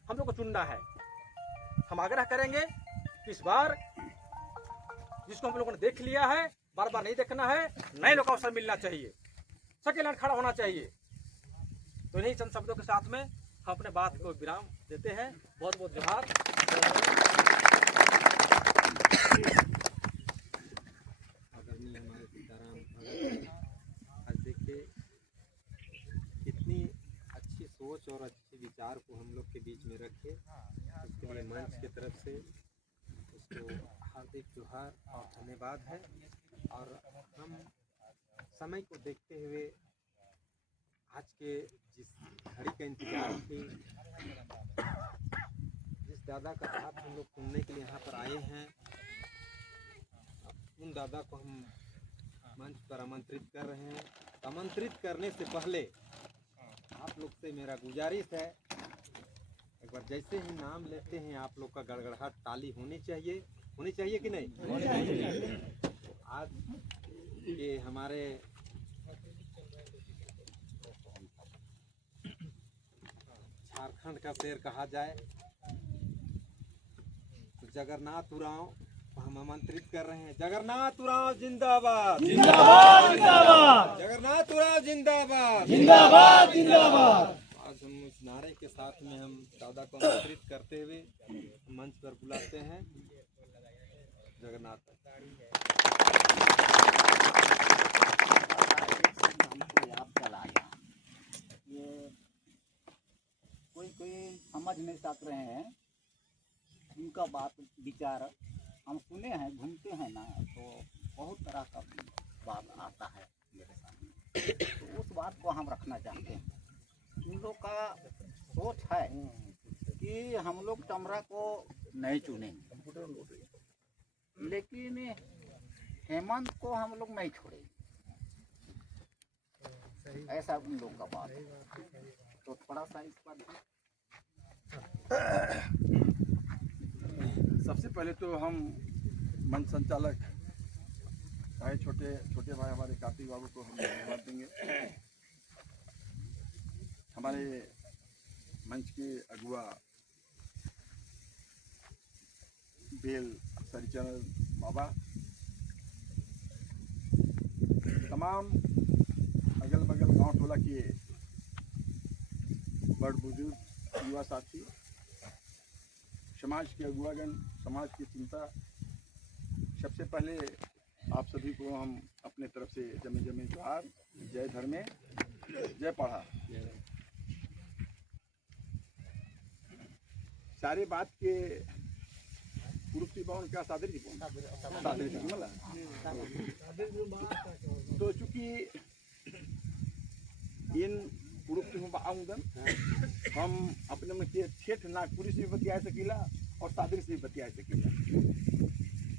हम लोग को चुनना है। हम आग्रह करेंगे कि इस बार जिसको हम लोगों ने देख लिया है, बार बार नहीं देखना है, नए लोग को अवसर मिलना चाहिए, सेकेंड हैंड खड़ा होना चाहिए। तो इन्हीं चंद शब्दों के साथ में हम अपने बात को विराम देते हैं। बहुत बहुत जोहार। आदरणीय हमारे सीताराम भगत, आज देखिए कितनी अच्छी सोच और अच्छे विचार को हम लोग के बीच में रखे, उसके लिए मंच की तरफ से उसको हार्दिक जोहार और धन्यवाद है। और हम समय को देखते हुए आज के जिस घड़ी का इंतजार थी, जिस दादा का बात हम लोग सुनने के लिए यहाँ पर आए हैं, उन दादा को हम मंच पर आमंत्रित कर रहे हैं। आमंत्रित करने से पहले आप लोग से मेरा गुजारिश है, एक बार जैसे ही नाम लेते हैं आप लोग का गड़गड़ाहट ताली होनी चाहिए कि नहीं? होनी चाहिए। तो आज ये हमारे झारखंड का शेर कहा जाए तो जगन्नाथ उरांव हम आमंत्रित कर रहे हैं। जगन्नाथ उरांव जिंदाबाद, जिंदाबाद, जिंदाबाद। जगन्नाथ उरांव जिंदाबाद, जिंदाबाद, जिंदाबाद। आज हम उस नारे के साथ में हम दादा को आमंत्रित करते हुए मंच पर बुलाते हैं। जगन्नाथ हमको याद चला गया, ये कोई समझ नहीं सक रहे हैं, उनका बात विचार हम सुने हैं, घूमते हैं ना, तो बहुत तरह का बात आता है मेरे सामने, तो उस बात को हम रखना चाहते हैं। उन लोग का सोच है कि हम लोग टमरा को नहीं चुनेंगे, लेकिन हेमंत को हम लोग नहीं छोड़ेंगे, ऐसा उन लोग का बात है। तो थोड़ा सा इस पर सबसे पहले तो हम मंच संचालक भाई छोटे भाई हमारे कार्तिक बाबू को हम धन्यवाद देंगे। हमारे मंच के अगुआ बेल सरिचरण बाबा, तमाम अगल बगल गांव टोला के बड़ बुजुर्ग युवा साथी, समाज के अगुआगण, समाज की चिंता, सबसे पहले आप सभी को हम अपने तरफ से जमे जमे जोहार, जय धर्मे, जय पढ़ा। सारे बात के पुरुष की बावन का सादर जी मला, तो चूंकि इन पुरुष हम अपने में के ठेठ नागपुरी से भी बतिया सकीला और सादरी से भी बतिया सकीला,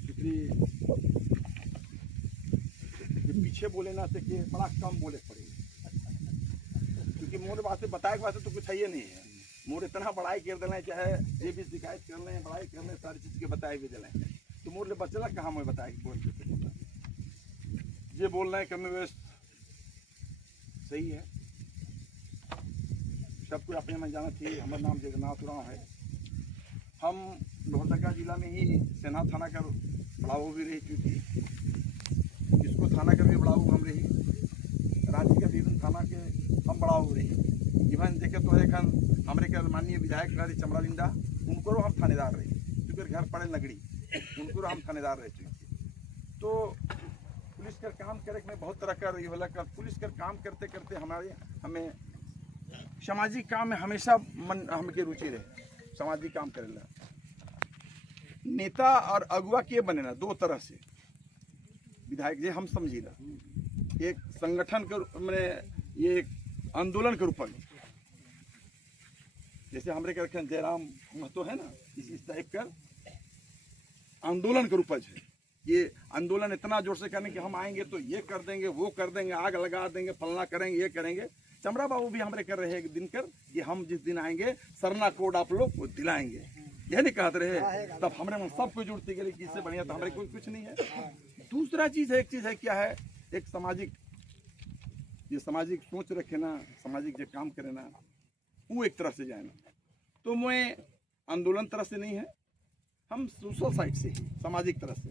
इसलिए पीछे बोले ना सके, बड़ा कम बोले पड़े, क्योंकि मोर बात से बताए के वास्ते तो कुछ है ही नहीं है। मोर इतना बड़ाई कर देना, चाहे ये भी शिकायत कर लें, बड़ाई कर लें, सारी चीज़ के बताए भी दिलें, तो मोर ले बचला कहाँ मैं बताए बोल के ये बोल रहे हैं कम व्यस्त सही है। सबको अपने में जाना चाहिए। हमारा नाम जगन्नाथ उरांव है। हम लोहरदगा जिला में ही सेना थाना का बढ़ाओ भी रही चुकी, इसको थाना का भी बढ़ाओ हम रही, रांची का बीरन थाना के हम बढ़ाओ रही। इवन देखे तो एखन हमारे के माननीय विधायक रहे चमड़ा लिंदा, उनको हम थानेदार रहे, क्योंकि घर पड़े नगरी, उनको हम थानेदार रह चुके। तो पुलिस का काम करे में बहुत तरह का रही होला कर, पुलिस का काम करते करते हमें सामाजिक काम में हमेशा मन हमके रुचि रहे, सामाजिक काम करेला। नेता और अगुआ के बने ना दो तरह से, विधायक जे हम समझी ना, एक संगठन के मैंने ये एक आंदोलन के रूप में, जैसे हमारे के जयराम महतो है ना, इस टाइप का आंदोलन का उपज है। ये आंदोलन इतना जोर से करने कि हम आएंगे तो ये कर देंगे, वो कर देंगे, आग लगा देंगे, फलना करेंगे, ये करेंगे। चमड़ा बाबू भी हमारे कर रहे हैं एक दिन कर कि हम जिस दिन आएंगे सरना कोड आप लोग वो दिलाएंगे, यह नहीं कहते रहे। तब हमारे मन सब कुछ जुड़ती गई कि इससे बढ़िया तो हमारे कोई कुछ नहीं है। दूसरा चीज़ है, एक चीज़ है क्या है, एक सामाजिक, ये सामाजिक सोच रखे ना, सामाजिक जो काम करे ना, वो एक तरफ से जाए ना। तो मैं आंदोलन तरफ से नहीं है, हम सोशल साइड से ही, सामाजिक तरफ से,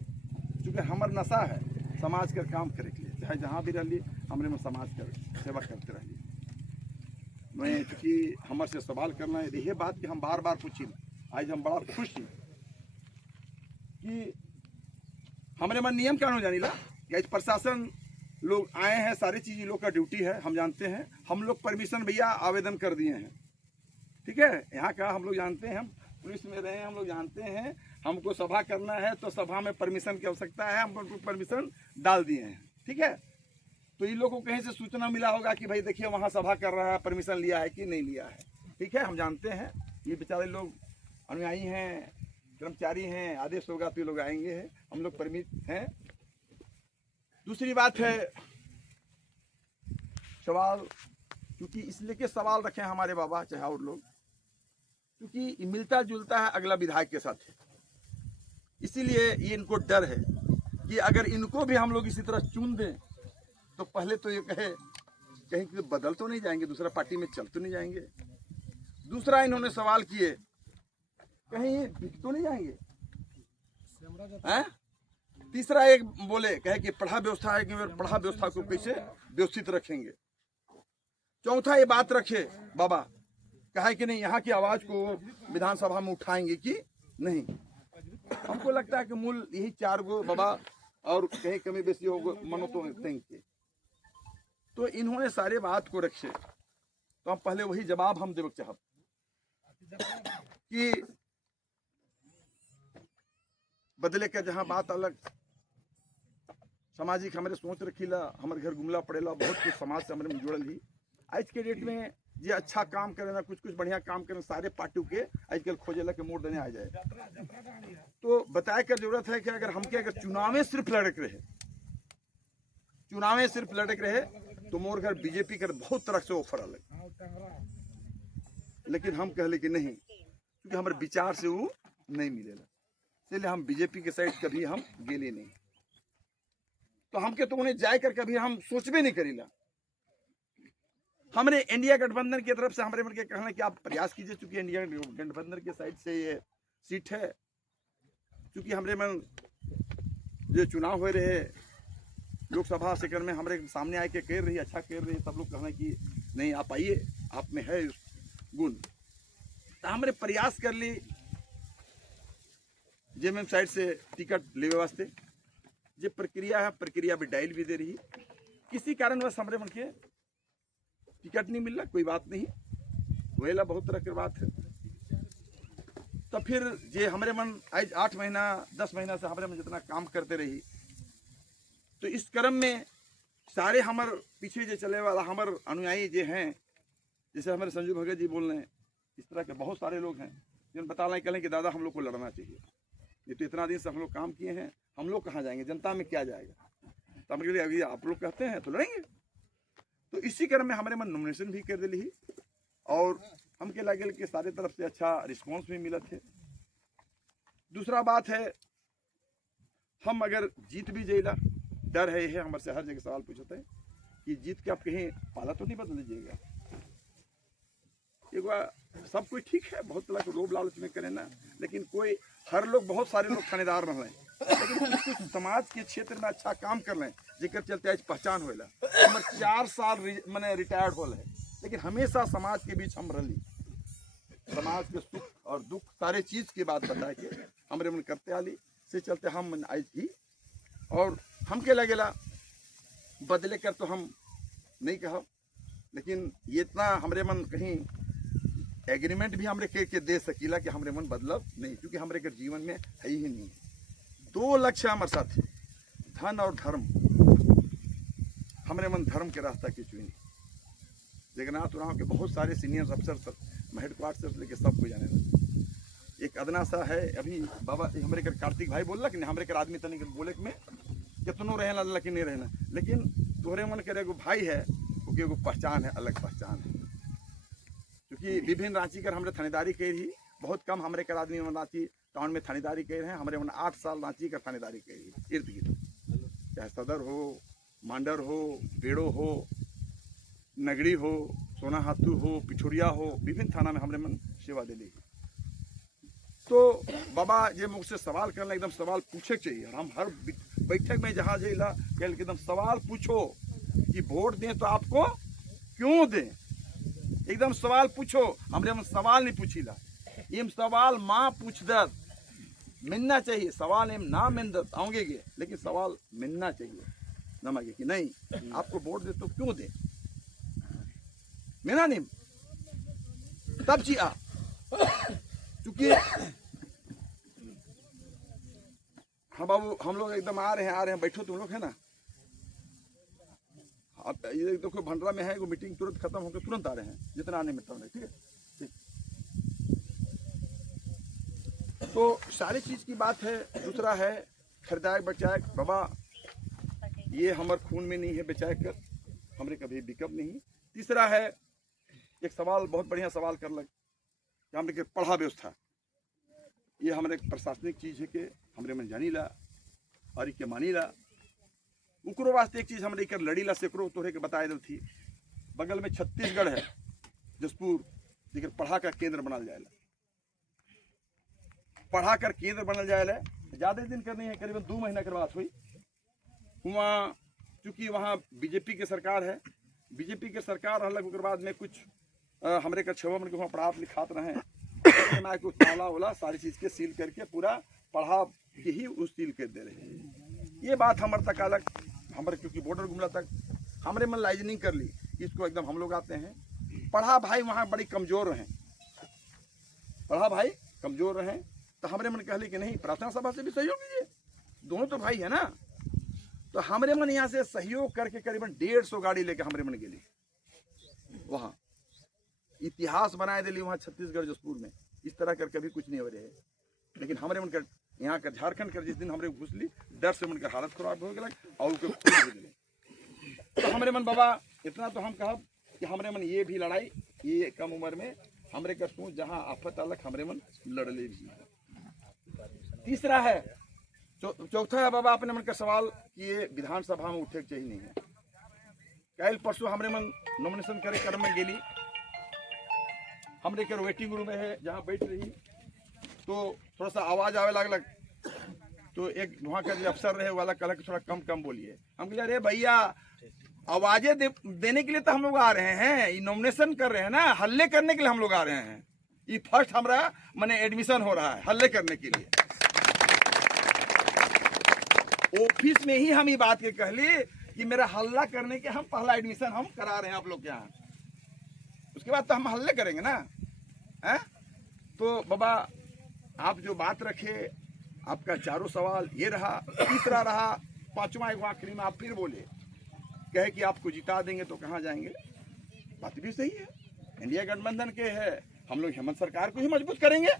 क्योंकि हमार नशा है समाज का काम करे के लिए, चाहे जहाँ भी रही हमरे में समाज का सेवा करते रहिए। मैं चूँकि हमारे से सवाल करना है यही बात कि हम बार बार पूछी, आज हम बड़ा खुश हैं कि हमारे मन नियम कानून जानी ला कि आज प्रशासन लोग आए हैं, सारी चीज़ लोग का ड्यूटी है, हम जानते हैं। हम लोग परमिशन भैया आवेदन कर दिए हैं, ठीक है। यहाँ का हम लोग जानते हैं, हम पुलिस में रहे हैं, हम लोग जानते हैं। हमको सभा करना है तो सभा में परमिशन की आवश्यकता है, हम उनको परमिशन डाल दिए हैं, ठीक है। तो इन लोगों को कहीं से सूचना मिला होगा कि भाई देखिए वहाँ सभा कर रहा है, परमिशन लिया है कि नहीं लिया है, ठीक है। हम जानते हैं ये बेचारे लोग अनुयायी हैं, कर्मचारी हैं, आदेश होगा तो ये लोग आएंगे हैं, हम लोग परमिट हैं। दूसरी बात है सवाल, क्योंकि इसलिए के सवाल रखे हैं हमारे बाबा चाहे और लोग, क्योंकि मिलता जुलता है अगला विधायक के साथ, इसीलिए ये इनको डर है कि अगर इनको भी हम लोग इसी तरह चुन दें तो पहले तो ये कहे कहीं बदल तो नहीं जाएंगे, दूसरा पार्टी में चल तो नहीं जाएंगे। दूसरा इन्होंने सवाल किए कहीं बिक तो नहीं जाएंगे, हैं? तीसरा एक बोले कहे कि पढ़ा व्यवस्था है कि पढ़ा व्यवस्था को कैसे व्यवस्थित रखेंगे। चौथा ये बात रखे बाबा कहा कि नहीं यहाँ की आवाज को विधानसभा में उठाएंगे कि नहीं। हमको लगता है कि मूल यही चार गो बाबा और कहीं कमी बेसी हो मनो तो देंगे। तो इन्होंने सारे बात को रखे तो हम पहले वही जवाब हम देव चाहब कि बदले का जहाँ बात अलग सामाजिक हमारे सोच रखीला, हमारे घर घुमला पड़ेला, बहुत कुछ समाज से हमारे में जुड़ल ही। आज के डेट में जे अच्छा काम करे ना, कुछ कुछ बढ़िया काम करे, सारे पार्टियों के आजकल खोजेला के मोड़ देने आ जाए। तो बताए का जरूरत है कि अगर हमके अगर चुनाव सिर्फ लड़क रहे, चुनाव सिर्फ लड़क रहे तो मोर घर बीजेपी कर बहुत तरह से ऑफर अलग, लेकिन हम कहले कि नहीं, क्योंकि हमारे विचार से वो नहीं मिलेला, इसलिए हम बीजेपी के साइड कभी हम गेले नहीं। तो हमके तो उन्हें जाए कर कभी हम सोचबे नहीं करीला। हमने इंडिया गठबंधन की तरफ से हमारे मन के कहना कि आप प्रयास कीजिए, चूंकि इंडिया गठबंधन के साइड से ये सीट है, क्योंकि हमारे मन जो चुनाव हो रहे लोकसभा सेकंड में हमारे सामने आए के कह रही अच्छा कह रही, सब लोग कहना कि नहीं आप आइए, आप में है गुण। तो हमने प्रयास कर ली जेएमएम साइड से टिकट लेवे वास्ते, जो प्रक्रिया है प्रक्रिया भी डायल भी दे रही, किसी कारणवश हमारे मन के टिकट नहीं मिल रहा, कोई बात नहीं, वेला बहुत तरह की बात है। तो फिर जे हमारे मन आज 8 महीना 10 महीना से हमारे मन जितना काम करते रही, तो इस क्रम में सारे हमारे पीछे जो चले वाला हमारे अनुयायी जो हैं, जैसे हमारे संजू भगत जी बोल रहे हैं, इस तरह के बहुत सारे लोग हैं जिन बता रहे कहें कि दादा हम लोग को लड़ना चाहिए, ये तो इतना दिन से हम लोग काम किए हैं, हम लोग कहाँ जाएंगे, जनता में क्या जाएगा, तो हम लिए अभी आप लोग कहते हैं तो लड़ेंगे। तो इसी क्रम में हमारे मन नॉमिनेशन भी कर दिली और हमके लगे कि सारे तरफ से अच्छा रिस्पॉन्स भी मिला थे। दूसरा बात है हम अगर जीत भी जाइला, डर है यह हमारे से हर जगह सवाल पूछते हैं कि जीत के आप कहीं पाला तो नहीं बदल लीजिएगा। एक बार सब कोई ठीक है, बहुत तरह के लोभ लालच में करें ना, लेकिन कोई हर लोग बहुत सारे लोग थानेदार बन रहे हैं, लेकिन कुछ समाज के क्षेत्र में अच्छा काम कर रहे हैं जिक्र चलते आज पहचान होला। हम 4 साल मैंने रिटायर्ड हो रहे, लेकिन हमेशा समाज के बीच हम रही, समाज के सुख और दुख सारे चीज़ की बात बता के हमारे मन करते आली से चलते हम मन आज ही। और हमके लगेला बदले कर तो हम नहीं कहा, लेकिन ये इतना हमारे मन कहीं एग्रीमेंट भी हमरे के दे सकीला कि हमारे मन बदलाव नहीं, क्योंकि हमारे के जीवन में है ही नहीं। 2 लक्ष्य हमारे साथ है, धन और धर्म। हमारे मन धर्म के रास्ता की चुनी। जगन्नाथ उराव के बहुत सारे सीनियर अफसर सब हेडक्वार्टर से लेके सबको जाने लगे, एक अदना सा है अभी बाबा हमारे कर कार्तिक भाई बोल कि हमारे कर आदमी तनिक बोले में कितनों रहना अल्लाह की नहीं रहना, लेकिन तोहरे मन करे एगो भाई है क्योंकि एगो पहचान है, अलग पहचान है। क्योंकि विभिन्न रांची कर हमने थानेदारी कर ही बहुत कम हमारे कर आदमी रांची टाउन में थानेदारी कर हैं। हमारे मन 8 साल रांची का थानेदारी कर ही इर्द गिर्द, चाहे सदर हो, मांडर हो, बेड़ो हो, नगरी हो, सोना हाथू हो, पिछोड़िया हो, विभिन्न थाना में हमरे मन सेवा दिली। तो बाबा ये मुझसे सवाल करना एकदम सवाल पूछे चाहिए, और हम हर बैठक में जहाँ जेला कल एकदम सवाल पूछो कि वोट दें तो आपको क्यों दें, एकदम सवाल पूछो। हमरे मन सवाल नहीं पूछीला, इम सवाल माँ पूछ दत मिलना चाहिए, सवाल इम ना मिल दत आऊंगे गे, लेकिन सवाल मिलना चाहिए न मांगे कि नहीं आपको वोट दे तो क्यों दे, मिला नहीं तब जी आ। चूंकि हाँ बाबू हम लोग एकदम आ रहे हैं बैठो तुम लोग है ना। अब ये देखो भंडरा में है वो मीटिंग तुरंत खत्म होकर तुरंत आ रहे हैं, जितना आने में तो ठीक है ठीक। तो सारी चीज की बात है। दूसरा है खरीदाए बचाए बाबा, ये हमारे खून में नहीं है, बचाए कर हमरे कभी बिकब नहीं। तीसरा है एक सवाल बहुत बढ़िया सवाल कर लग कि हमरे के पढ़ा व्यवस्था, ये हमारे प्रशासनिक चीज है कि हमरे मन जानी ला और के मानी ला। उकरो वास्ते एक चीज हमरे कर लड़ी ला सेकरो तोहरे के बताए दो थी, बगल में छत्तीसगढ़ है जसपुर, लेकिन पढ़ा का केंद्र बनाल जाएगा, पढ़ा कर केंद्र बनल जाएगा। ज्यादा दिन करनी है, करीबन 2 महीना के बात हुई वहाँ, चूंकि वहाँ बीजेपी के सरकार है, बीजेपी के सरकार अलग के बाद में कुछ हमरे का 6 मन के वहाँ पढ़ात लिखात रहे, कुछ ताला वाला सारी चीज के सील करके पूरा पढ़ा के ही उस सील कर दे रहे। ये बात हमारे तक अलग, हमारे क्योंकि बॉर्डर घुमला तक हमरे मन लाइजनिंग कर ली, इसको एकदम हम लोग आते हैं। पढ़ा भाई वहाँ बड़ी कमजोर रहे, पढ़ा भाई कमजोर रहे, तो हमरे मन कहले कि नहीं प्रार्थना सभा से भी सहयोग कीजिए, दोनों तो भाई है ना। तो हमरे मन यहाँ से सहयोग करके करीबन 150 गाड़ी लेके हमरे मन गेली, वहाँ इतिहास बनाए दिली वहाँ छत्तीसगढ़ जसपुर में। इस तरह कर कभी कुछ नहीं हो रहे है, लेकिन हमरे मन कर यहाँ का झारखंड कर जिस दिन हमरे घुसली डर से मन का हालत खराब हो गया और तो हमरे मन बाबा इतना तो हम कहब कि हमरे मन ये भी लड़ाई ये कम उम्र में हमरे कर सोच जहाँ आफत अलग हमरे मन लड़ले भी। तीसरा है चौथा है बाबा अपने मन का सवाल कि ये विधानसभा में उठे चाहिए नहीं है। कल परसों हमरे मन नॉमिनेशन करे क्रम में गेली, हमरे कर वेटिंग रूम में है जहाँ बैठ रही, तो थोड़ा सा आवाज आवे लगलक, तो एक वहाँ का जो अफसर रहे वाला कहला कि थोड़ा कम कम बोलिए। हम कहे अरे भैया आवाजें देने के लिए तो हम लोग आ रहे हैं, ये नॉमिनेशन कर रहे हैं ना, हल्ले करने के लिए हम लोग आ रहे हैं। ये फर्स्ट हमारा मैंने एडमिशन हो रहा है हल्ले करने के लिए। ऑफिस में ही हम ये बात के कहली कि मेरा हल्ला करने के हम पहला एडमिशन हम करा रहे हैं आप लोग के यहाँ, उसके बाद तो हम हल्ले करेंगे ना है। तो बाबा आप जो बात रखे, आपका चारों सवाल ये रहा, तीसरा रहा, पांचवा एक आखिरी में आप फिर बोले कहे कि आपको जिता देंगे तो कहाँ जाएंगे। बात भी सही है, इंडिया गठबंधन के है, हम लोग हेमंत सरकार को ही मजबूत करेंगे।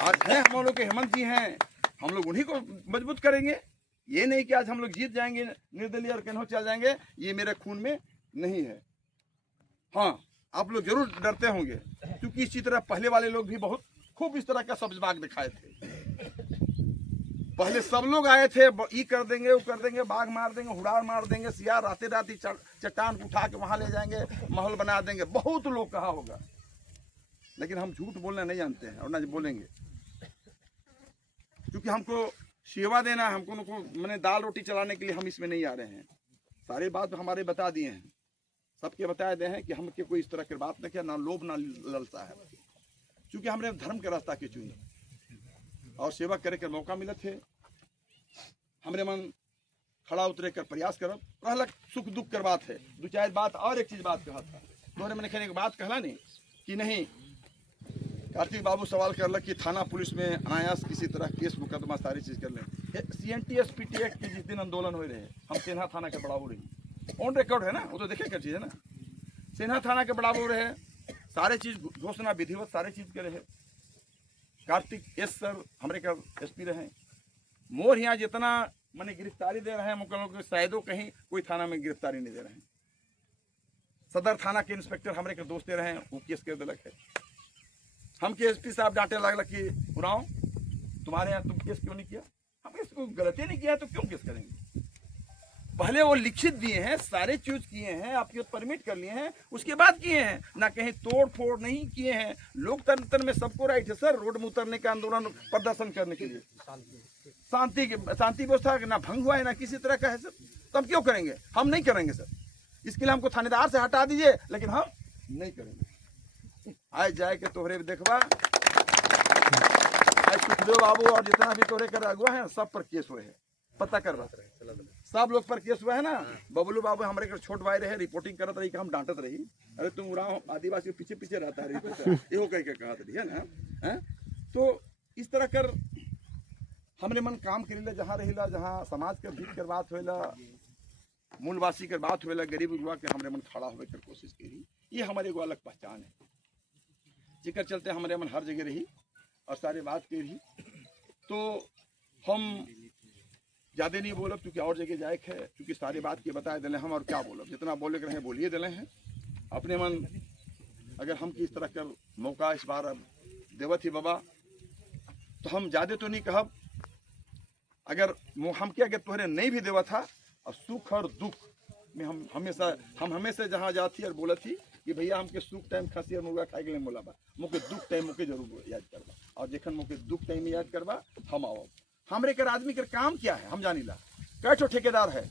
आज है हम लोग के हेमंत जी हैं, हम लोग उन्हीं को मजबूत करेंगे। ये नहीं कि आज हम लोग जीत जाएंगे निर्दलीय और कन्हो चल जाएंगे, ये मेरे खून में नहीं है। हाँ आप लोग जरूर डरते होंगे, क्योंकि इसी तरह पहले वाले लोग भी बहुत खूब इस तरह का सब्जबाग दिखाए थे। पहले सब लोग आए थे, ये कर देंगे वो कर देंगे, बाघ मार देंगे, हुड़ार मार देंगे, सियार राते रात चट्टान उठा के वहां ले जाएंगे, माहौल बना देंगे, बहुत लोग कहा होगा। लेकिन हम झूठ बोलना नहीं जानते हैं और ना बोलेंगे, क्योंकि हमको सेवा देना, हमको मैंने दाल रोटी चलाने के लिए हम इसमें नहीं आ रहे हैं। सारे बात हमारे बता दिए हैं, सबके बताए दे हैं कि हम के कोई इस तरह की बात नहीं किया, ना लोभ ना ललसा है, क्योंकि हमने धर्म के रास्ता के चुनी और सेवा करे के मौका मिले थे। हमरे मन खड़ा उतरे कर प्रयास करब, कहलक सुख दुख कर बात है। 2-4 बात और एक चीज बात कहा था, तोहरे मैंने कहने की बात कहला नहीं कि नहीं। कार्तिक बाबू सवाल करलक कि थाना पुलिस में अनायास किसी तरह केस मुकदमा सारी चीज कर ले। CNTS PT एक्ट के जिस दिन आंदोलन हो रहे, हम सेना थाना के बढ़ाओ रही, ऑन रिकॉर्ड है ना, वो तो देखे कर चीज है ना। सेना थाना के बड़ाबो रहे, सारे चीज घोषणा विधिवत सारे चीज के रहे। कार्तिक एस सर हमारे का एसपी रहे। मोर यहाँ जितना मैंने गिरफ्तारी दे रहे हैं मुकदमों के, शायदों कहीं कोई थाना में गिरफ्तारी नहीं दे रहे हैं। सदर थाना के इंस्पेक्टर हमारे के दोस्त दे रहे हैं, वो केस कर दिलक है। हम के एसपी साहब डांटे लगल कि उराव तुम्हारे यहाँ तुम केस क्यों नहीं किया? हम इसको गलती नहीं किया तो क्यों केस करेंगे? पहले वो लिखित दिए हैं, सारे चीज किए हैं, आपके परमिट कर लिए हैं, उसके बाद किए हैं ना, कहीं तोड़ फोड़ नहीं किए हैं। लोकतंत्र में सबको राइट है सर, रोड में उतरने का, आंदोलन प्रदर्शन करने के लिए शांति व्यवस्था ना भंग हुआ है ना किसी तरह का है सर, तो हम क्यों करेंगे? हम नहीं करेंगे सर। इसके लिए हमको थानेदार से हटा दीजिए, लेकिन हम नहीं करेंगे। आज जाए के तोहरे देखवा, आज सुखदेव बाबू और जितना भी तोहरे कर अगुआ है सब पर केस हुए हैं, पता करवा सब लोग पर केस हुआ है ना। बबलू बाबू हमारे घर छोट भाई रहे, रिपोर्टिंग करत रही कि हम डांटत रही, अरे तुम उराव आदिवासी पीछे पीछे रहता है यो कह के कहा रही है ना है? तो इस तरह कर हमने मन काम करेला, जहाँ रहिला, जहाँ समाज के भीत कर बात होएला, मूलवासी कर बात होएला, गरीब युवा के हमरे मन खड़ा होवे कर कोशिश करी। ये हमारे एगो अलग पहचान है, जिकर चलते हमारे मन हर जगह रही और सारे बात के रही। तो हम ज़्यादा नहीं बोलब क्योंकि और जगह जाए है, क्योंकि सारी बात के बताए दिले हम, और क्या बोलब, जितना बोले रहे बोलिए दिले हैं अपने मन। अगर हम किस तरह कर मौका इस बार अब देवत ही बाबा, तो हम ज़्यादा तो नहीं कहब। अगर हम क्या अगर तुहरे नहीं भी देवा था, और सुख और दुख में हम हमेशा जहाँ जाती और बोला थी कि भैया हमके सुख टाइम खसी और मुर्गा खाए के लिए बोला बा, मुझे दुख टाइम मुझे जरूर याद करवा, और जखन मुझे दुख टाइम में याद करवा हम आओ। हमरे कर आदमी कर काम क्या है हम जानी ला। कैठो ठेकेदार है,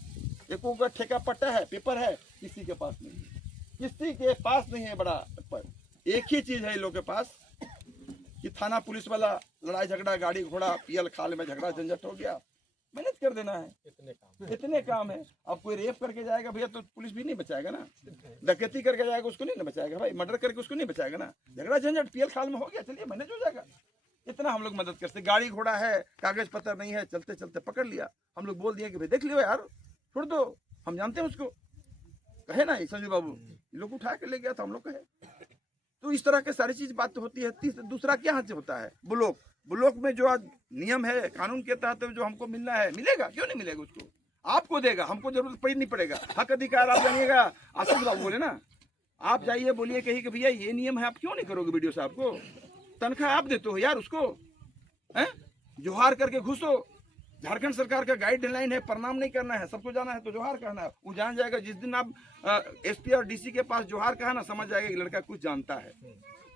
एको का ठेका पट्टा है, पेपर है, किसी के पास नहीं है, किसी के पास नहीं है। बड़ा पर एक ही चीज है इन लोग के पास कि थाना पुलिस वाला लड़ाई झगड़ा, गाड़ी घोड़ा, पियल खाल में झगड़ा झंझट हो गया, मेहनत कर देना है, इतने काम है। अब कोई रेप करके जाएगा भैया तो पुलिस भी नहीं बचाएगा ना, डकैती करके जाएगा उसको नहीं बचाएगा भाई, मर्डर करके उसको नहीं बचाएगा ना, झगड़ा झंझट पियल खाल में हो गया, चलिए मैनेज हो जाएगा। इतना हम लोग मदद करते। गाड़ी घोड़ा है, कागज पत्र नहीं है, चलते चलते पकड़ लिया, हम लोग बोल दिए कि भाई देख लियो यार, छोड़ दो, हम जानते हैं उसको, कहे ना संजू बाबू लोग उठा के ले गया था, हम लोग कहे। तो इस तरह के सारी चीज बात होती है। दूसरा क्या हाथ से होता है, ब्लॉक में जो आज नियम है, कानून के तहत जो हमको मिलना है मिलेगा, क्यों नहीं मिलेगा? उसको आपको देगा, हमको जरूरत पड़ी नहीं पड़ेगा। हक अधिकार आप जानिएगा, आशीष बाबू बोले ना, आप जाइए बोलिए कहीं कि भैया ये नियम है, आप क्यों नहीं करोगे? वीडियो साहब को तनख्वाह आप देते हो यार, उसको हैं जोहार करके घुसो। झारखंड सरकार का गाइडलाइन है, प्रणाम नहीं करना है, सबको जाना है तो जोहार कहना है। वो जान जाएगा जिस दिन आप एसपी और डीसी के पास जोहार कहा ना, समझ जाएगा कि लड़का कुछ जानता है।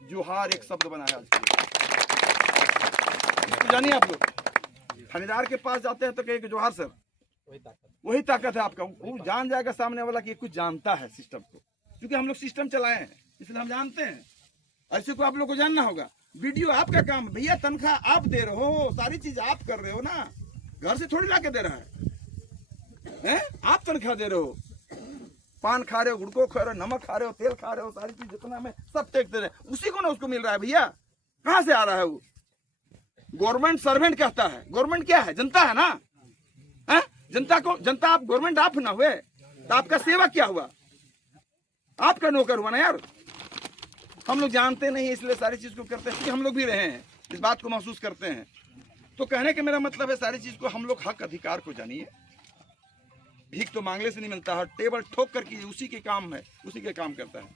जोहार एक शब्द बनाया आज इसको जानिए आप लोग। थानेदार के पास जाते हैं तो कहे कि जोहार सर, वही ताकत है आपका। वो जान जाएगा सामने वाला कि कुछ जानता है सिस्टम को, क्योंकि हम लोग सिस्टम चलाए हैं इसलिए हम जानते हैं। ऐसे को आप लोग को जानना होगा। वीडियो आपका काम है भैया, तनख्वाह आप दे रहे हो, सारी चीज आप कर रहे हो ना, घर से थोड़ी लाके दे रहा है? आप तनख्वाह दे रहे हो, पान खा रहे हो, गुड़को खा रहे हो, नमक खा रहे हो, तेल खा रहे हो, सारी चीज जितना में सब टैक्स दे रहे हैं, उसी को ना उसको मिल रहा है भैया। कहाँ से आ रहा है वो? गवर्नमेंट सर्वेंट कहता है। गवर्नमेंट क्या है? जनता है ना, है? जनता को, जनता आप गवर्नमेंट आप ना हुए तो आपका सेवा क्या हुआ? आपका नौकर हुआ ना यार। हम लोग जानते नहीं इसलिए सारी चीज को करते हैं, हम लोग भी रहे हैं, इस बात को महसूस करते हैं। तो कहने के मेरा मतलब है सारी चीज को हम लोग हक अधिकार को जानिए। भीख तो मांगने से नहीं मिलता है, टेबल ठोक कर की उसी के काम है, उसी के काम करता है।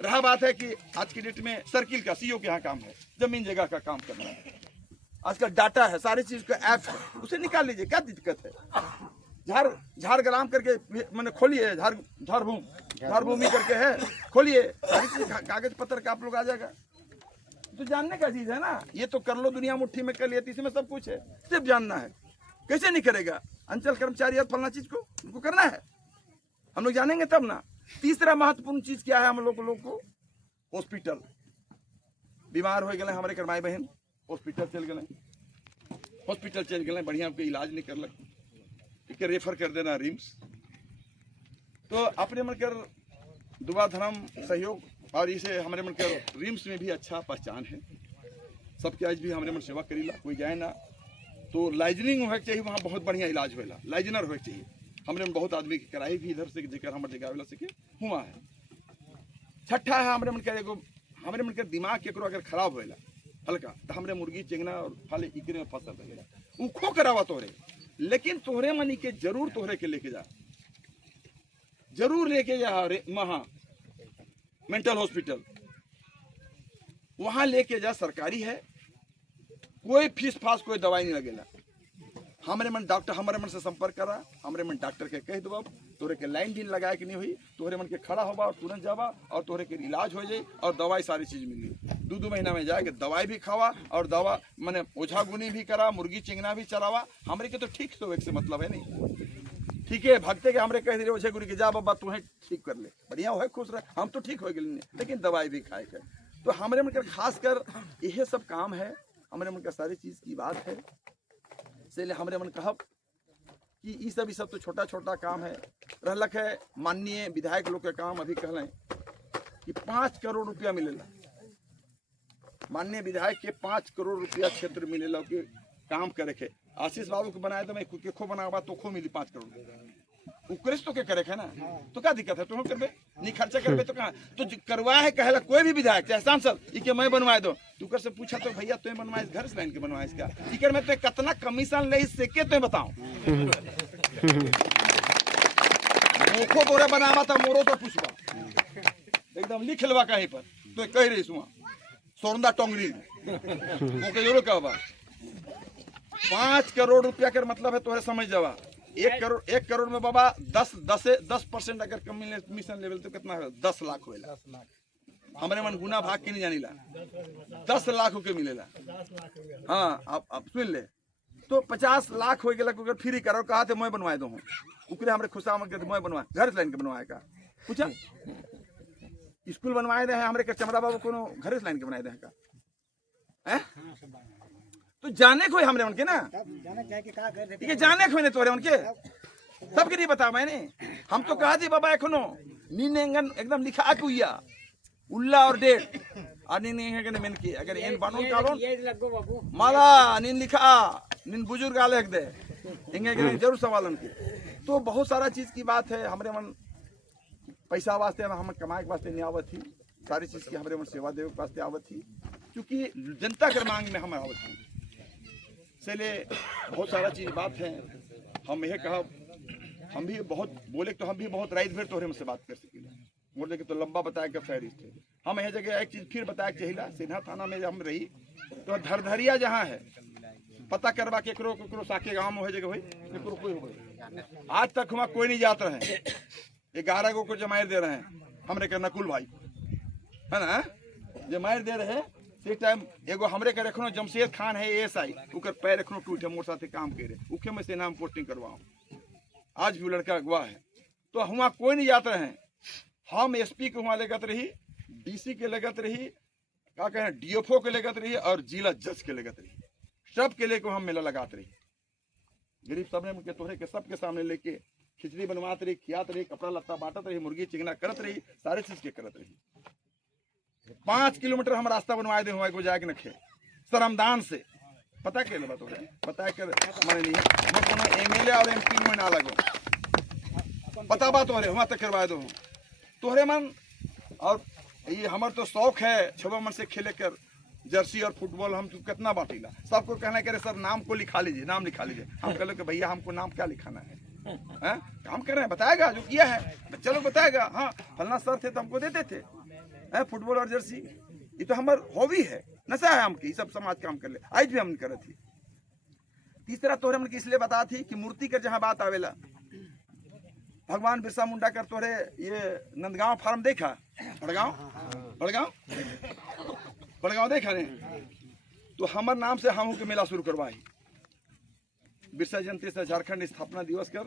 रहा बात है कि आज की डेट में सर्किल का सीईओ के यहाँ काम है, जमीन जगह का काम करना है। आजकल डाटा है, सारी चीज का ऐप है, उसे निकाल लीजिए, क्या दिक्कत है? झारग्राम करके मैंने खोलिए, झार भूमि करके है, खोलिए, सारी चीज कागज पत्र का आप लोग आ जाएगा। तो जानने का चीज है ना, ये तो कर लो दुनिया मुट्ठी में कर लिया, इसमें सब कुछ है, सिर्फ जानना है। कैसे नहीं करेगा? अंचल कर्मचारी या फलना चीज को उनको करना है, हम लोग जानेंगे तब ना। तीसरा महत्वपूर्ण चीज क्या है हम लोग को? हॉस्पिटल। बीमार हो गए हमारे करमाई बहन, हॉस्पिटल चल गए, बढ़िया के इलाज नहीं करलक, एक रेफर कर देना रिम्स। तो अपने मन कर दुआ धर्म सहयोग, और इसे हमारे मन कर रिम्स में भी अच्छा पहचान है। सबके आज भी हमारे मन सेवा करीला, कोई जाए ना तो लाइजनिंग होना चाहिए, वहाँ बहुत बढ़िया इलाज होएला, लाइजनर होना चाहिए। हमने बहुत आदमी की कराई भी इधर से, जेकर हमारे जगह वाला से हुआ है। छठा है हमरे मन के एगो हमरे मन के दिमाग केकरो अगर खराब होएला हल्का तो हमरे मुर्गी चिंगना और फल इकरे में फसल रहेला उखो करावा तोरे, लेकिन तोहरे मनी के जरूर तोहरे के लेके जा, जरूर लेके जा वहाँ मेंटल हॉस्पिटल, वहाँ लेके जा, सरकारी है, कोई फीस फास कोई दवाई नहीं लगेला। हमारे मन डॉक्टर हमारे मन से संपर्क करा, हमारे मन डॉक्टर के कह दो तोरे के लाइन दिन लगाए कि नहीं हुई, तोहरे मन के खड़ा होगा और तुरंत जावा और तोहरे के इलाज हो जाए और दवाई सारी चीज मिली। 2-2 महीना में जाके दवाई भी खावा और दवा मैंने ओझा गुनी भी करा, मुर्गी चिंगना भी चरावा। हमारे के तो ठीक तो एक से मतलब है नहीं, ठीक है भगते के हमरे कह दिए ओझा गुनी के जा बाबा तू ठीक कर ले, बढ़िया हो खुश रहे, हम तो ठीक हो गए, लेकिन दवाई भी खाए कर। तो हमारे मन कर खास कर यही सब काम है, हमारे मन का सारी चीज की बात है। इसलिए हमारे मन कहब कि ये सब तो छोटा छोटा काम है। रहलक है माननीय विधायक लोग के काम, अभी कहलें कि 5 करोड़ रुपया मिलेला, माननीय विधायक के 5 करोड़ रुपया क्षेत्र मिलेला कि काम करे के। आशीष बाबू को बनाए तो मैं केखो बनावा तो खो मिली 5 करोड़, उकरेस तो क्या करे है ना, तो क्या दिक्कत है, तुम करबे नहीं खर्चा करबे तो कहाँ तो करवाया है कहला कोई भी विधायक चाहे सांसद इके मैं बनवाए दो, तू कर से पूछा तो भैया तुम्हें बनवाए घर से लाइन के बनवाए इसका इकर में तो कितना कमीशन ले इससे के तुम्हें बताऊं, मुखो तोरे बनावा था मोरो तो पूछवा एकदम लिख लेवा कहीं पर तो कह रही सुआ सोरंदा टोंगरी ओके जरूर कहवा 5 करोड़ रुपया के मतलब है तोरे समझ जावा। 1 करोड़ में बाबा 10% अगर कमीशन लेवल तो कितना है 10 लाख होएला। हमारे मन गुना भाग के नहीं जानीला 10 लाख के मिलेला। हाँ अब सुन ले तो 50 लाख हो गया अगर फ्री करो कहा थे मैं बनवाए दो उकरे हमारे खुशा के मैं बनवा घर लाइन के बनवाए का पूछा स्कूल बनवाए दे हमारे के चमड़ा बाबू को घर लाइन के बनाए दे का है तो जाने को हमरे उनके ना ठीक है जाने को नहीं तोरे उनके सबके लिए बता मैंने हम तो कहा थी बाबा एखनो नीनेंगन एकदम लिखा कुया उल्ला और डेट अनि नहीं है कि मेन की अगर इन बानों कालोन माला निन लिखा निन बुजुर्ग आले दे इंगे के जरूर सवालन की। तो बहुत सारा चीज की बात है हमरे मन पैसा वास्ते हम कमाए के वास्ते नहीं आवत थी, सारी चीज की हमरे मन सेवा देवे के वास्ते आवत थी, क्योंकि जनता के मांग में हम आवत थी। इसलिए बहुत सारा चीज बात है, हम यह कहा हम भी बहुत बोले तो हम भी बहुत राइट फिर तोहरे से बात कर सके बोले कि तो लंबा बताया कि फहरिस्त है। हम यह जगह एक चीज फिर बताया चाहिए सिन्हा थाना में हम रही तो धरधरिया जहाँ है पता करवा केकरो केकरो साके गाँव में हो जगह भाई केकरो कोई हो आज तक वहाँ कोई नहीं जाते हैं। 11 को जमायर दे रहे हैं हमरे के नकुल भाई है ना जमायर दे रहे हैं से टाइम एगो हमरे के रखनो जमशेद खान है एएसआई उकर पैर रखनो टूट है मोर साथे काम करे उखे में से नाम पोस्टिंग करवाऊं आज भी लड़का अगवा है। तो वहाँ कोई नहीं जाते हैं, हम एसपी के वहाँ लगत रही, डीसी के लगत रही, क्या कहें डीएफओ के लगत रही और जिला जज के लगत रही, सब के लेके हम मेला लगाते रही। गरीब सबने के तोहरे के सबके सामने लेके खिचड़ी बनवाते रही, खियात रही, कपड़ा लत्ता बांटत रही, मुर्गी चिंगना करत रही, सारे चीज के करत रही। 5 किलोमीटर हम रास्ता बनवाए दे हुआ जाए के नखे शरमदान से पता के लबा तोरे पता कर माने नहीं मैं कोनो एमएलए और एमपी में ना लगो पता बात तोरे वहां तक करवा दो तोहरे मन। और ये हमार तो शौक है 6 मन से खेले कर जर्सी और फुटबॉल हम तो कितना बांटीला सबको कहना करे सर नाम को लिखा लीजिए नाम लिखा लीजिए। हम कह लो कि भैया हमको नाम क्या लिखाना है काम कर रहे हैं बताएगा जो किया है चलो बताएगा हाँ फलना सर थे तो हमको देते थे फुटबॉल और जर्सी ये तो हमार हॉबी है नशा है हमकी सब समाज काम कर ले आज भी हम करे थी। तीसरा तोहरे मन की इसलिए बता थी कि मूर्ति कर जहाँ बात आवेला भगवान बिरसा मुंडा कर तोरे ये नंदगांव फार्म देखा बड़गांव देखा ने तो हमार नाम से हम के मेला शुरू करवाई बिरसा जयंती से झारखंड स्थापना दिवस कर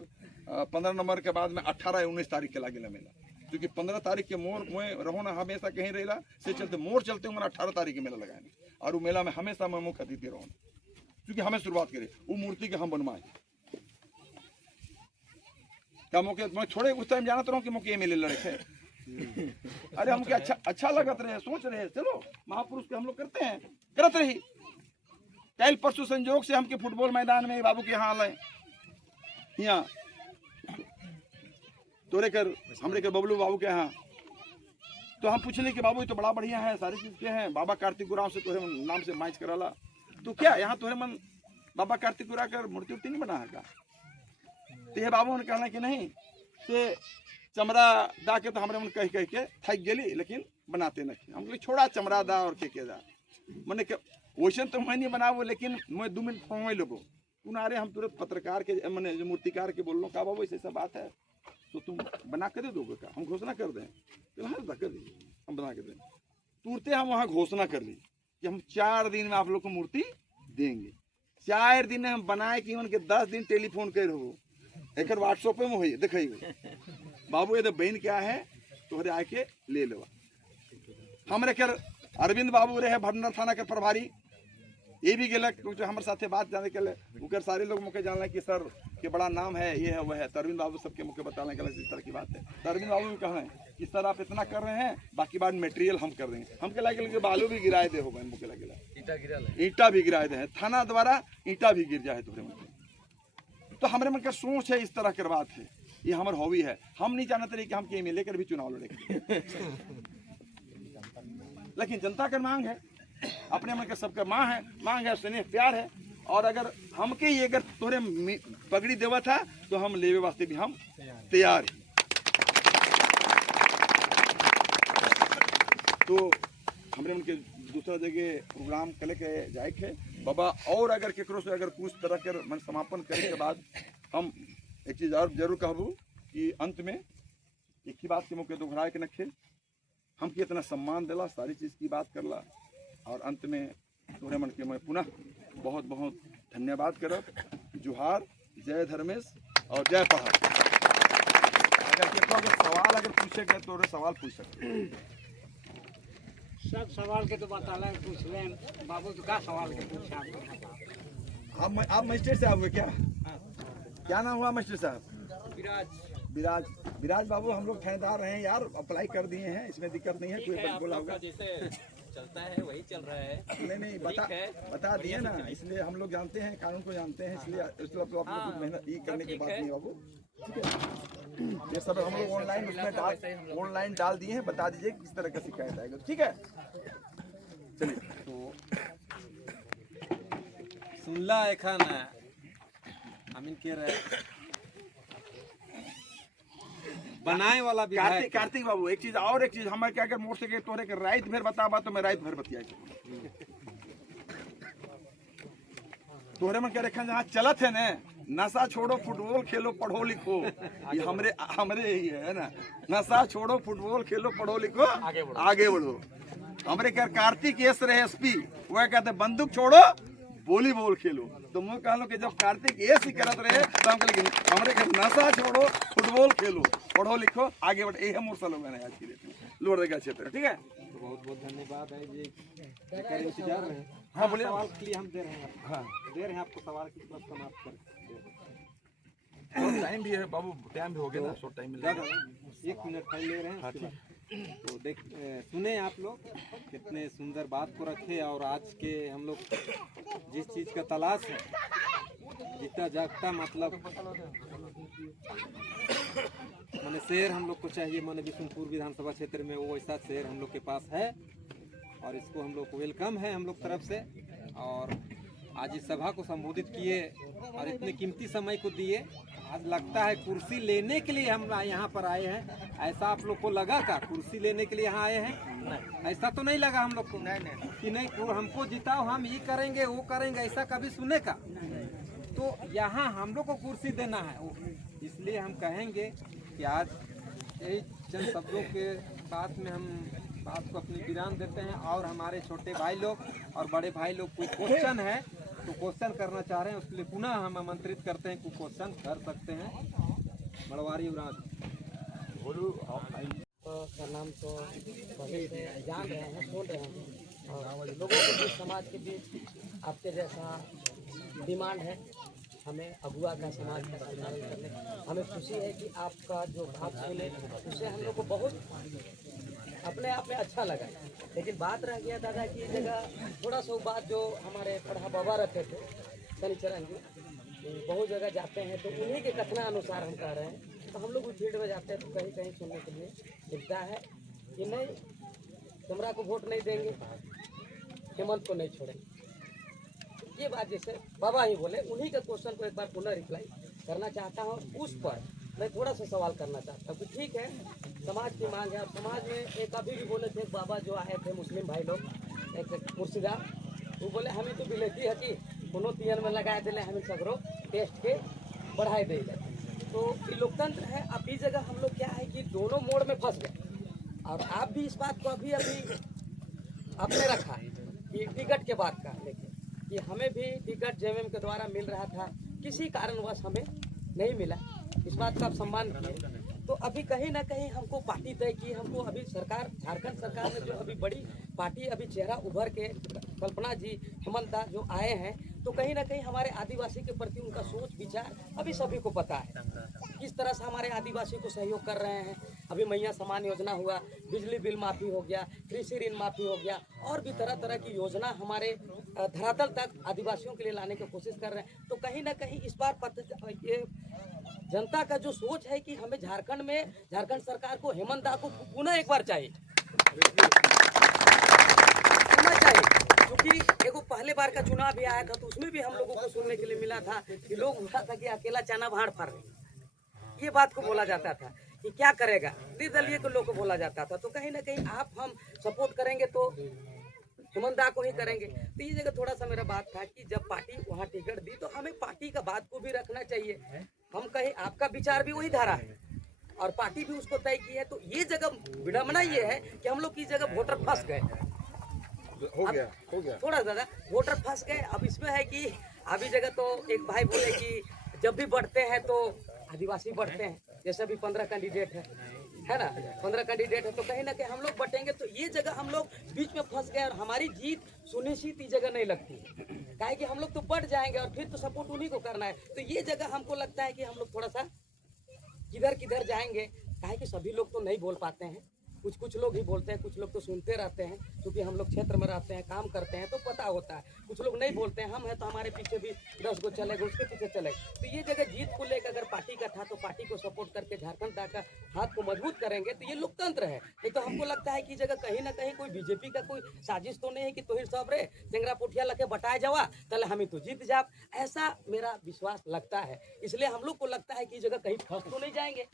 15 नवंबर के बाद में 18-19 तारीख के लागेला मेला क्योंकि 15 तारीख के मोर में रहो ना हमेशा कहीं रहेला से चलते मोर चलते हमारा 18 तारीख के मेला लगाए और वो मेला में हमेशा मैं मुख्य अतिथि रहो क्योंकि हमें शुरुआत करे वो मूर्ति के हम बनवाए क्या मौके मैं छोड़े उस टाइम जाना तो रहा कि मौके मेले लड़े अरे हमके अच्छा लगत रहे सोच रहे चलो महापुरुष के हम लोग करते हैं करत रही कल परसों संजोग से हमके फुटबॉल मैदान में बाबू के यहाँ आए यहाँ तोरे कर हमरे के बबलू बाबू के यहाँ तो हम पूछले कि बाबू ये तो बड़ा बढ़िया है, सारी चीज़ के हैं, बाबा कार्तिक गुराव से तोहरे नाम से माइच कराला, तो क्या यहाँ तोहरे मन बाबा कार्तिक गुरा कर मूर्ति उर्ति नहीं बना है का? तो ये बाबू ने कहना कि नहीं, से चमड़ा दा के तो हमारे मन कह के थक गेली, लेकिन बनाते नहीं। हम छोड़ा चमड़ा दा और के दा, मैंने वैसे तो मैं नहीं बनाबो, लेकिन मैं 2 मिनट समय लेबो। अरे हम तुरंत पत्रकार के मैंने जो मूर्तिकार के बोल लो का बाबू ऐसा बात है तो तुम बना कर दे दोगे का? हम घोषणा कर दें? तो हाँ कर दीजिए, हम बना के दें। तुरंत हम वहाँ घोषणा कर ली कि हम 4 दिन में आप लोग को मूर्ति देंगे। 4 दिन में हम बनाए कि उनके 10 दिन टेलीफोन कर हो, एक व्हाट्सएप में हो देखे बाबू ये तो बहन क्या है तोहरे आके ले लो। हमरे कर अरविंद बाबू रहे भटनगर थाना के प्रभारी, ये भी गलत कुछ हमारे साथे बात जाने के लिए उनकर सारे लोग मुझे जानना कि सर के बड़ा नाम है, ये है वह है। तो अरविंद बाबू सबके मुझे बताने के लिए इस तरह की बात है। तो अरविंद बाबू भी कहें कि सर आप इतना कर रहे हैं, बाकी बात मटेरियल हम कर देंगे। हम के लगे बालू भी गिराए दे हो, मुझे लगे ईटा भी गिराए दे, थाना द्वारा ईटा भी गिर जाए तुम्हारे मुझे। तो हमारे मन का सोच है, इस तरह की बात है, ये हमारे हॉबी है। हम नहीं जानते रहे कि हम के लेकर भी चुनाव लड़ेंगे, लेकिन जनता का मांग है, अपने मन के सबका मांग है, स्नेह प्यार है। और अगर हमके ये अगर तोरे पगड़ी देवा था तो हम लेवे वास्ते भी हम तैयार हैं। तो हमरे मन के दूसरा जगह प्रोग्राम कले के जाए के बाबा, और अगर केकरो से अगर कुछ तरह के मन समापन करे के बाद हम एक चीज़ और जरूर कहबू कि अंत में एक ही बात के मौके दोहराए के नखे, हम के इतना सम्मान दिला, सारी चीज़ की बात करला, और अंत में तोरे मन के मैं पुनः बहुत बहुत धन्यवाद करब। जोहार, जय धर्मेश और जय पहाड़। अगर केकरो अगर सवाल अगर पूछे गए तो सवाल पूछ सकते। सब सवाल के तो बताला पूछ लें बाबू, तो क्या सवाल के पूछे आपको? आप मजिस्ट्रेट साहब हुए क्या नाम हुआ मजिस्ट्रेट साहब? विराज बाबू, हम लोग थानेदार हैं यार, अप्लाई कर दिए हैं, इसमें दिक्कत नहीं है। कोई बोला होगा जैसे चलता है वही चल रहा है। नहीं बता दिए ना, इसलिए हम लोग जानते हैं, कानून को जानते हैं, इसलिए इस तरह तो आप लोग मेहनत ये करने की बात नहीं बाबू, ठीक है। ये सब हम लोग ऑनलाइन डाल दिए हैं, बता दीजिए किस तरह का शिकायत आएगा, ठीक है। चलिए तो सुनला एखन हम के रहे बनाए वाला कार्तिक बाबू, एक चीज हमारे क्या अगर मोड़ से तोरे के रात भर बताबा तो मैं रात भर बतिया तोरे में क्या रखा जहाँ चलत है न, नशा छोड़ो फुटबॉल खेलो पढ़ो लिखो, ये हमरे यही है ना, नशा छोड़ो फुटबॉल खेलो पढ़ो लिखो आगे बढ़ो। हमरे क्या कार्तिक एस रहे एसपी, वह कहते बंदूक छोड़ो वॉलीबॉल खेलो। तो मैं कहलो कि जब कार्तिक ये ही करत रहे तो हम कहले हमरे के नशा छोड़ो फुटबॉल खेलो पढ़ो लिखो आगे बढ़ो। ये मोर स्लोगन है आज की डेट में लोहरदगा क्षेत्र, ठीक है। तो बहुत बहुत धन्यवाद है जी, इंतजार रहे। हाँ बोलिए। सवाल के लिए हम दे रहे हैं, हाँ दे रहे हैं आपको सवाल की तरफ समाप्त कर। टाइम भी है बाबू, टाइम भी हो गया ना, शॉर्ट टाइम में 1 मिनट टाइम ले रहे हैं। हाँ, ठीक। तो सुने आप लोग कितने सुंदर बात को रखे, और आज के हम लोग जिस चीज़ का तलाश है, जीता जागता मतलब माने शेर हम लोग को चाहिए, माने बिशुनपुर विधानसभा क्षेत्र में वो ऐसा शेर हम लोग के पास है, और इसको हम लोग को वेलकम है हम लोग तरफ से। और आज इस सभा को संबोधित किए और इतने कीमती समय को दिए। आज लगता है कुर्सी लेने के लिए हम यहाँ पर आए हैं, ऐसा आप लोग को लगा का कुर्सी लेने के लिए यहाँ आए हैं? नहीं, ऐसा तो नहीं लगा हम लोग को कि नहीं हमको जिताओ हम ये करेंगे वो करेंगे, ऐसा कभी सुने का? तो यहाँ हम लोग को कुर्सी देना है, इसलिए हम कहेंगे कि आज यही चंद शब्दों के साथ में हम बात को अपनी विराम देते हैं। और हमारे छोटे भाई लोग और बड़े भाई लोग कोई क्वेश्चन है तो क्वेश्चन करना चाह रहे हैं, उसके लिए पुनः हम आमंत्रित करते हैं कि क्वेश्चन कर सकते हैं। मड़वारी उराज का नाम तो पहले से जान रहे हैं, सुन रहे हैं, और लोगों के बीच समाज के बीच आपके जैसा डिमांड है, हमें अगुआ का समाज का सम्मान करने। हमें खुशी है कि आपका जो बात सुने उससे हम लोग को बहुत अपने आप में अच्छा लगा। लेकिन बात रह गया दादा की जगह थोड़ा सा बात जो हमारे पढ़ा बाबा रखे थे शनिचरण जी, बहुत जगह जाते हैं तो उन्हीं के कथना अनुसार हम कह रहे हैं। तो हम लोग भी फील्ड में जाते हैं तो कहीं कहीं सुनने के लिए मिलता है कि नहीं चमरा को वोट नहीं देंगे, हेमंत को नहीं छोड़ेंगे। ये बात जैसे बाबा ही बोले, उन्हीं के क्वेश्चन को एक बार पुनः रिप्लाई करना चाहता हूँ। उस पर मैं थोड़ा सा सवाल करना चाहता हूँ कि ठीक है, समाज की मांग है, और समाज में एक अभी भी बोले थे बाबा जो आए थे मुस्लिम भाई लोग, एक मुर्शिदा, वो बोले हमें तो बिलेती है कि दोनों तीन में लगा दिले, हमें सगरों टेस्ट के बढ़ाई देगा। तो ये लोकतंत्र है। अब इस जगह हम लोग क्या है कि दोनों मोड़ में फंस गए, और आप भी इस बात को अभी आपने रखा कि टिकट के बाद का, लेकिन कि हमें भी टिकट जेएमएम के द्वारा मिल रहा था, किसी कारणवश हमें नहीं मिला, इस बात का आप सम्मान किए। तो अभी कहीं ना कहीं हमको पार्टी तय की, हमको अभी सरकार, झारखंड सरकार में जो अभी बड़ी पार्टी अभी चेहरा उभर के कल्पना जी, हेमंत दा जो आए हैं, तो कहीं ना कहीं हमारे आदिवासी के प्रति उनका सोच विचार अभी सभी को पता है, किस तरह से हमारे आदिवासी को सहयोग कर रहे हैं। अभी मैया समान योजना हुआ, बिजली बिल माफ़ी हो गया, कृषि ऋण माफ़ी हो गया, और भी तरह तरह की योजना हमारे धरातल तक आदिवासियों के लिए लाने की कोशिश कर रहे हैं। तो कहीं ना कहीं इस बार ये जनता का जो सोच है कि हमें झारखंड में, झारखंड सरकार को, हेमंत दा को पुनः एक बार चाहिए, क्योंकि देखो पहले बार का चुनाव भी आया था, तो उसमें भी हम लोगों को सुनने के लिए मिला था कि लोग बोला था कि अकेला चना भाड़ फर रहे, ये बात को बोला जाता था कि क्या करेगा, निर्दलीय को लोग को बोला जाता था। तो कहीं ना कहीं आप हम सपोर्ट करेंगे तो हेमंत दा को ही करेंगे। तो ये जगह थोड़ा सा मेरा बात था कि जब पार्टी वहाँ टिकट दी, तो हमें पार्टी का बात को भी रखना चाहिए। हम कहीं, आपका विचार भी वही धारा है और पार्टी भी उसको तय की है। तो ये जगह विडम्बना ये है कि हम लोग की जगह वोटर फंस गए, हो गया थोड़ा ज़्यादा वोटर फंस गए। अब इसमें है कि अभी जगह तो एक भाई बोले कि जब भी बढ़ते हैं तो आदिवासी बढ़ते हैं, जैसे अभी 15 कैंडिडेट है ना, 15 कैंडिडेट है, तो कहीं ना कहीं हम लोग बटेंगे। तो ये जगह हम लोग बीच में फंस गए और हमारी जीत सुनिश्चित इस जगह नहीं लगती, काहे कि हम लोग तो बढ़ जाएंगे और फिर तो सपोर्ट उन्हीं को करना है। तो ये जगह हमको लगता है कि हम लोग थोड़ा सा किधर किधर जाएंगे, काहे कि सभी लोग तो नहीं बोल पाते हैं, कुछ लोग ही बोलते हैं, कुछ लोग तो सुनते रहते हैं, क्योंकि हम लोग क्षेत्र में रहते हैं, काम करते हैं तो पता होता है। कुछ लोग नहीं बोलते हैं, हम हैं तो हमारे पीछे भी 10 गो चलेगा, उसके पीछे चलेगा। तो ये जगह जीत को लेकर अगर पार्टी का था तो पार्टी को सपोर्ट करके झारखंड दा का हाथ को मजबूत करेंगे तो ये लोकतंत्र है। नहीं तो हमको लगता है कि जगह कहीं ना कहीं कोई बीजेपी का कोई साजिश तो नहीं है कि तोहिर सब रे चेंगरा पुठिया लगे बटाए जावा तले हम तो जीत जाप, ऐसा मेरा विश्वास लगता है। इसलिए हम लोग को लगता है कि जगह कहीं फंस तो नहीं जाएंगे।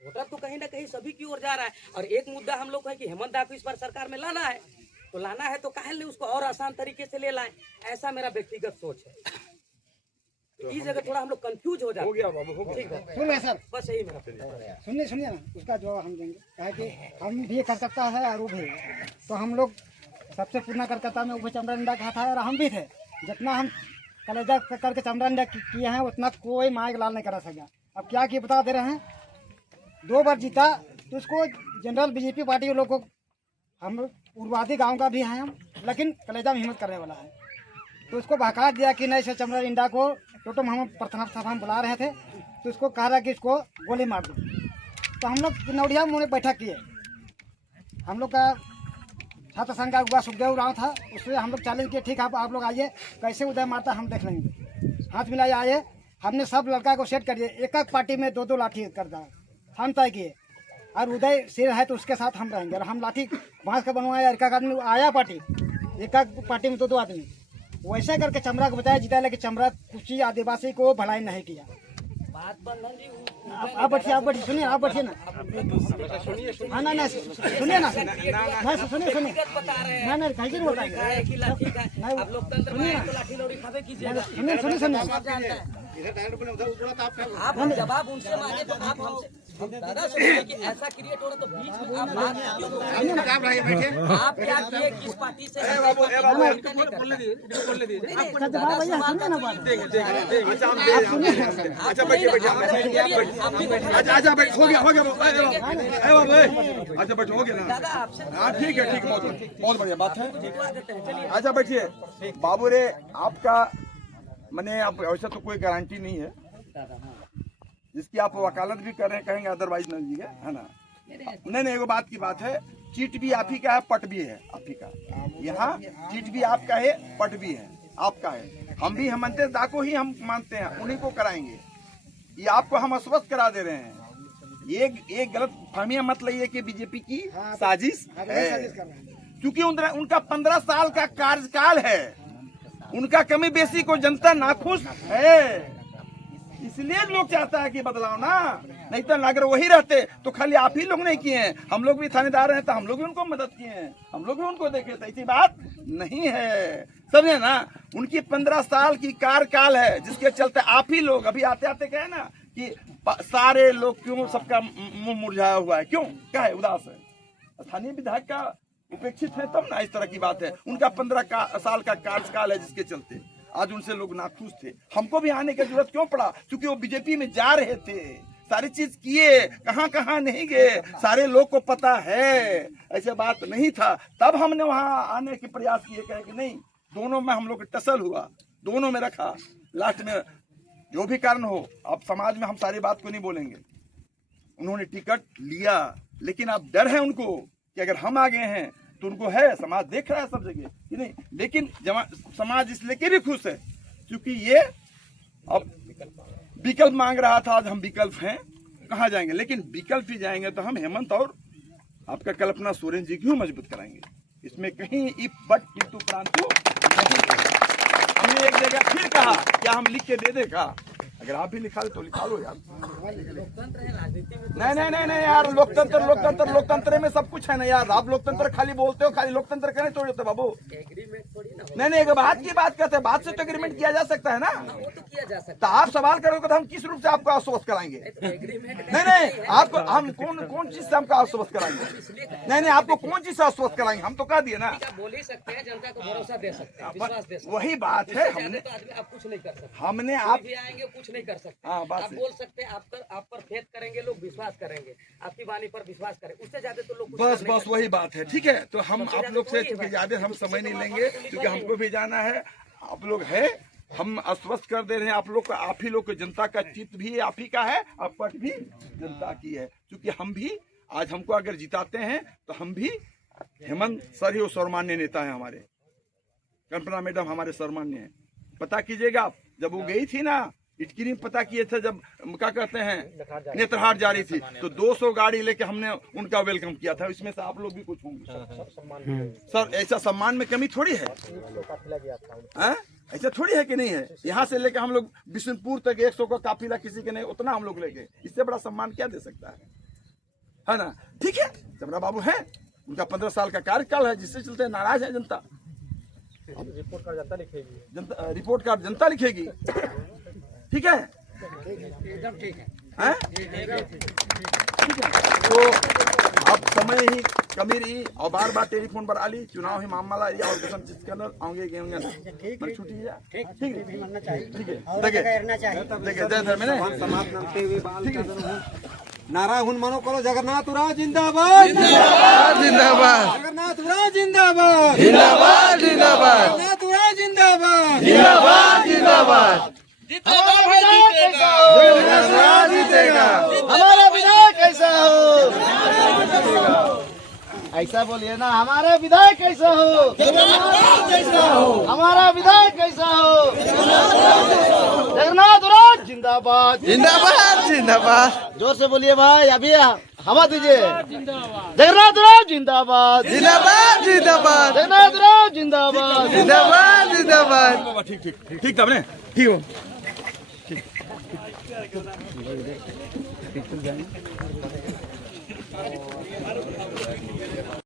वोटर तो कहीं ना कहीं सभी की ओर जा रहा है। और एक मुद्दा हम लोग है कि हेमंत दा को इस बार सरकार में लाना है, तो लाना है तो काहे ले उसको और आसान तरीके से ले लाएं, ऐसा मेरा व्यक्तिगत सोच है। तो इस जगह थोड़ा हम लोग कंफ्यूज हो जाते हैं। ठीक है, सुन रहे सर, बस यही मेरा सुनिए ना, उसका जवाब हम देंगे। कहे कि हम भी करकत्ता है और वो भी, तो हम लोग सबसे पुराना करकत्ता में वो चमड़ा अंडा खा था और हम भी थे। जितना हम कलेजा करके चमड़ा अंडा किए हैं उतना कोई माइक लाल नहीं करा सका। अब क्या किए बता दे रहे हैं, 2 बार जीता तो उसको जनरल बीजेपी पार्टी के लोग को, हम उर्वादी गांव का भी हैं हम, लेकिन कलेजा में हिम्मत करने वाला है, तो उसको बहका दिया कि नहीं से चमड़ा इंडा को टोटम हम प्रथम सभा में बुला रहे थे, तो उसको कह रहा कि इसको गोली मार दो। तो हम लोग नौड़िया में बैठक किए, हम लोग का छात्र संघ का हुआ सुखदेव राव था, उससे हम लोग चैलेंज किए, ठीक है आप लोग आइए, कैसे उदय मारता हम देख लेंगे। हाथ मिलाए आए, हमने सब लड़का को सेट कर दिए, एक एक पार्टी में 2-2 लाठी कर दिया, हम तय किए। और उदय सिर है तो उसके साथ हम रहेंगे, और हम लाठी बांस का बनवाया, एक आदमी आया पार्टी, एक पार्टी में 2-2 आदमी, वैसे करके चमड़ा को बताया जीता, लेकिन चमड़ा कुछ आदिवासी को भलाई नहीं किया। बात बंधन जी आप बैठिए सुनिए, आप बैठिए ना, हाँ ना ना सुनिए ना, सुनिए ना ना कहीं नहीं बोल रहा है, आप हम जवाब उनसे मांगे तो आप हमसे दादा सोचिए कि ऐसा क्रिएट हो रहा तो बीच में आप बात आप क्या किए, किस पार्टी से अच्छा बैठिए अच्छा बैठ हो गया अच्छा बैठो हो गया ना, हाँ ठीक है बहुत बढ़िया बात है। अच्छा बैठिए बाबू रे, आपका मैंने आप ऐसा तो कोई गारंटी नहीं है जिसकी आप वकालत भी कर रहे हैं, कहेंगे अदरवाइज न लीजिए, है ना। नहीं एगो बात की बात है, चीट भी आप ही का है, पट भी है आप ही का, यहाँ चीट भी आपका है, पट भी है आपका है। हम भी हेमंत दा को ही हम मानते हैं, उन्हीं को कराएंगे, ये आपको हम आश्वस्त करा दे रहे हैं। ये गलत फहमियां मत लइए कि बीजेपी की साजिश हाँ, है, साजिश कर रहे हैं। क्योंकि उनका 15 साल का कार्यकाल है, उनका कमी बेसी को जनता नाखुश है, इसलिए लोग चाहता है कि बदलाव ना, नहीं तो अगर वही रहते तो खाली आप ही लोग नहीं किए हैं, हम लोग भी थानेदार हैं तो हम लोग भी उनको मदद किए हैं, हम लोग भी उनको देखे, तो ऐसी बात नहीं है, समझे ना। उनकी 15 साल की कार्यकाल है, जिसके चलते आप ही लोग अभी आते आते कहे ना कि सारे लोग क्यों सबका मुंह मुरझाया हुआ है, क्यों, क्या है, उदास है, स्थानीय विधायक का उपेक्षित है तब ना इस तरह की बात है। उनका 15 साल का कार्यकाल है, जिसके चलते आज उनसे लोग नाखुश थे। हमको भी आने की जरूरत क्यों पड़ा, क्योंकि वो बीजेपी में जा रहे थे, सारी चीज किए, कहां कहां नहीं गए, सारे लोग को पता है, ऐसे बात नहीं था। तब हमने वहां आने के प्रयास किए, कहे कि नहीं, दोनों में हम लोग टसल हुआ, दोनों में रखा, लास्ट में जो भी कारण हो, अब समाज में हम सारी बात को नहीं बोलेंगे, उन्होंने टिकट लिया, लेकिन अब डर है उनको कि अगर हम आ गए हैं तो उनको है, समाज देख रहा है सब जगह कि नहीं, लेकिन समाज इसलिए के भी खुश है क्योंकि ये अब विकल्प मांग रहा था, आज हम विकल्प हैं, कहाँ जाएंगे, लेकिन विकल्प ही जाएंगे तो हम हेमंत और आपका कल्पना सोरेन जी क्यों मजबूत कराएंगे, इसमें कहीं इफ बट किंतु परंतु नहीं। हमने एक जगह फिर कहा, क्या हम लिख के दे दे का, अगर आप भी लिखा तो लिखा लो यार। नहीं यार, लोकतंत्र में सब कुछ है ना यार, आप लोकतंत्र खाली बोलते हो, खाली लोकतंत्र कहने छोड़ देते बाबू, नहीं एक बात की बात करते हैं, बात से तो एग्रीमेंट किया जा सकता है ना, तो आप सवाल करोगे तो हम किस रूप से आपको आश्वस्त कराएंगे, नहीं आपको हम कौन चीज से हमको आश्वस्त कराएंगे, नहीं आपको कौन चीज से आश्वस्त कराएंगे, हम तो कह दिए ना, बोल ही सकते हैं, जनता को भरोसा दे सकते हैं, विश्वास दे सकते हैं, वही बात है, आप कुछ नहीं कर सकते, हमने आप भी आएंगे कुछ नहीं कर सकते, हाँ, बात आप बोल सकते हैं, आप पर फेथ करेंगे, लोग विश्वास करेंगे, आपकी वाणी पर विश्वास करें, उससे ज्यादा तो लोग बस वही बात है, ठीक है। तो हम आप लोग से चूंकि ज्यादा हम समय नहीं लेंगे, क्योंकि हमको भी जाना है, आप लोग है, हम आश्वस्त कर दे रहे हैं आप लोग का, आप ही लोग को, जनता का चित्त भी आप ही का है और पट भी जनता की है, क्योंकि हम भी आज हमको अगर जिताते हैं तो हम भी, हेमंत सर ही वो सर्वमान्य नेता है हमारे, कल्पना मैडम हमारे सर्वमान्य है, पता कीजिएगा आप, जब वो गई थी ना इटकिरी में, पता किए थे, जब क्या कहते हैं नेत्रहाट जा रही थी, तो 200 गाड़ी लेके हमने उनका वेलकम किया था, इसमें से आप लोग भी कुछ होंगे सर, ऐसा सम्मान में कमी थोड़ी है, ऐसा थोड़ी है कि नहीं है, यहाँ से लेके हम लोग बिशनपुर तक 100 का काफिला किसी के नहीं, उतना हम लोग लेके, इससे बड़ा सम्मान क्या दे सकता है ना, ठीक है। चमरा बाबू है, उनका 15 साल का कार्यकाल है, जिससे चलते नाराज है जनता, रिपोर्ट कार्ड जनता लिखेगी, रिपोर्ट कार्ड जनता लिखेगी, ठीक है, एकदम ठीक है, ठीक है। तो अब समय ही कमी रही और बार बार टेलीफोन पर आली, चुनाव ही मामला या और दूसरा चीज के अंदर आएंगे गेंगे छुट्टी है, ठीक है, मानना चाहिए, ठीक है, देखिए जय धर्म मैंने नारा हुन मनो करो, जगन्नाथ राज जिंदाबाद, जिंदाबाद, जगन्नाथ राज जिंदाबाद, जिंदाबाद, जिंदाबाद, जगन्नाथ राज जिंदाबाद, जिंदाबाद, जिंदाबाद, जीतेगा, हमारा विधायक कैसा हो, ऐसा बोलिए ना, हमारा विधायक कैसा हो, हमारा विधायक कैसा हो, जगन्नाथ राज जिंदाबाद, जिंदाबाद, जिंदाबाद, जोर से बोलिए भाई, अभी हवा दीजिए, जगन्नाथ राज जिंदाबाद, जिंदाबाद, जिंदाबाद, जगन्नाथ राज जिंदाबाद, जिंदाबाद, जिंदाबाद, ठीक था ठीक हो, ठीक।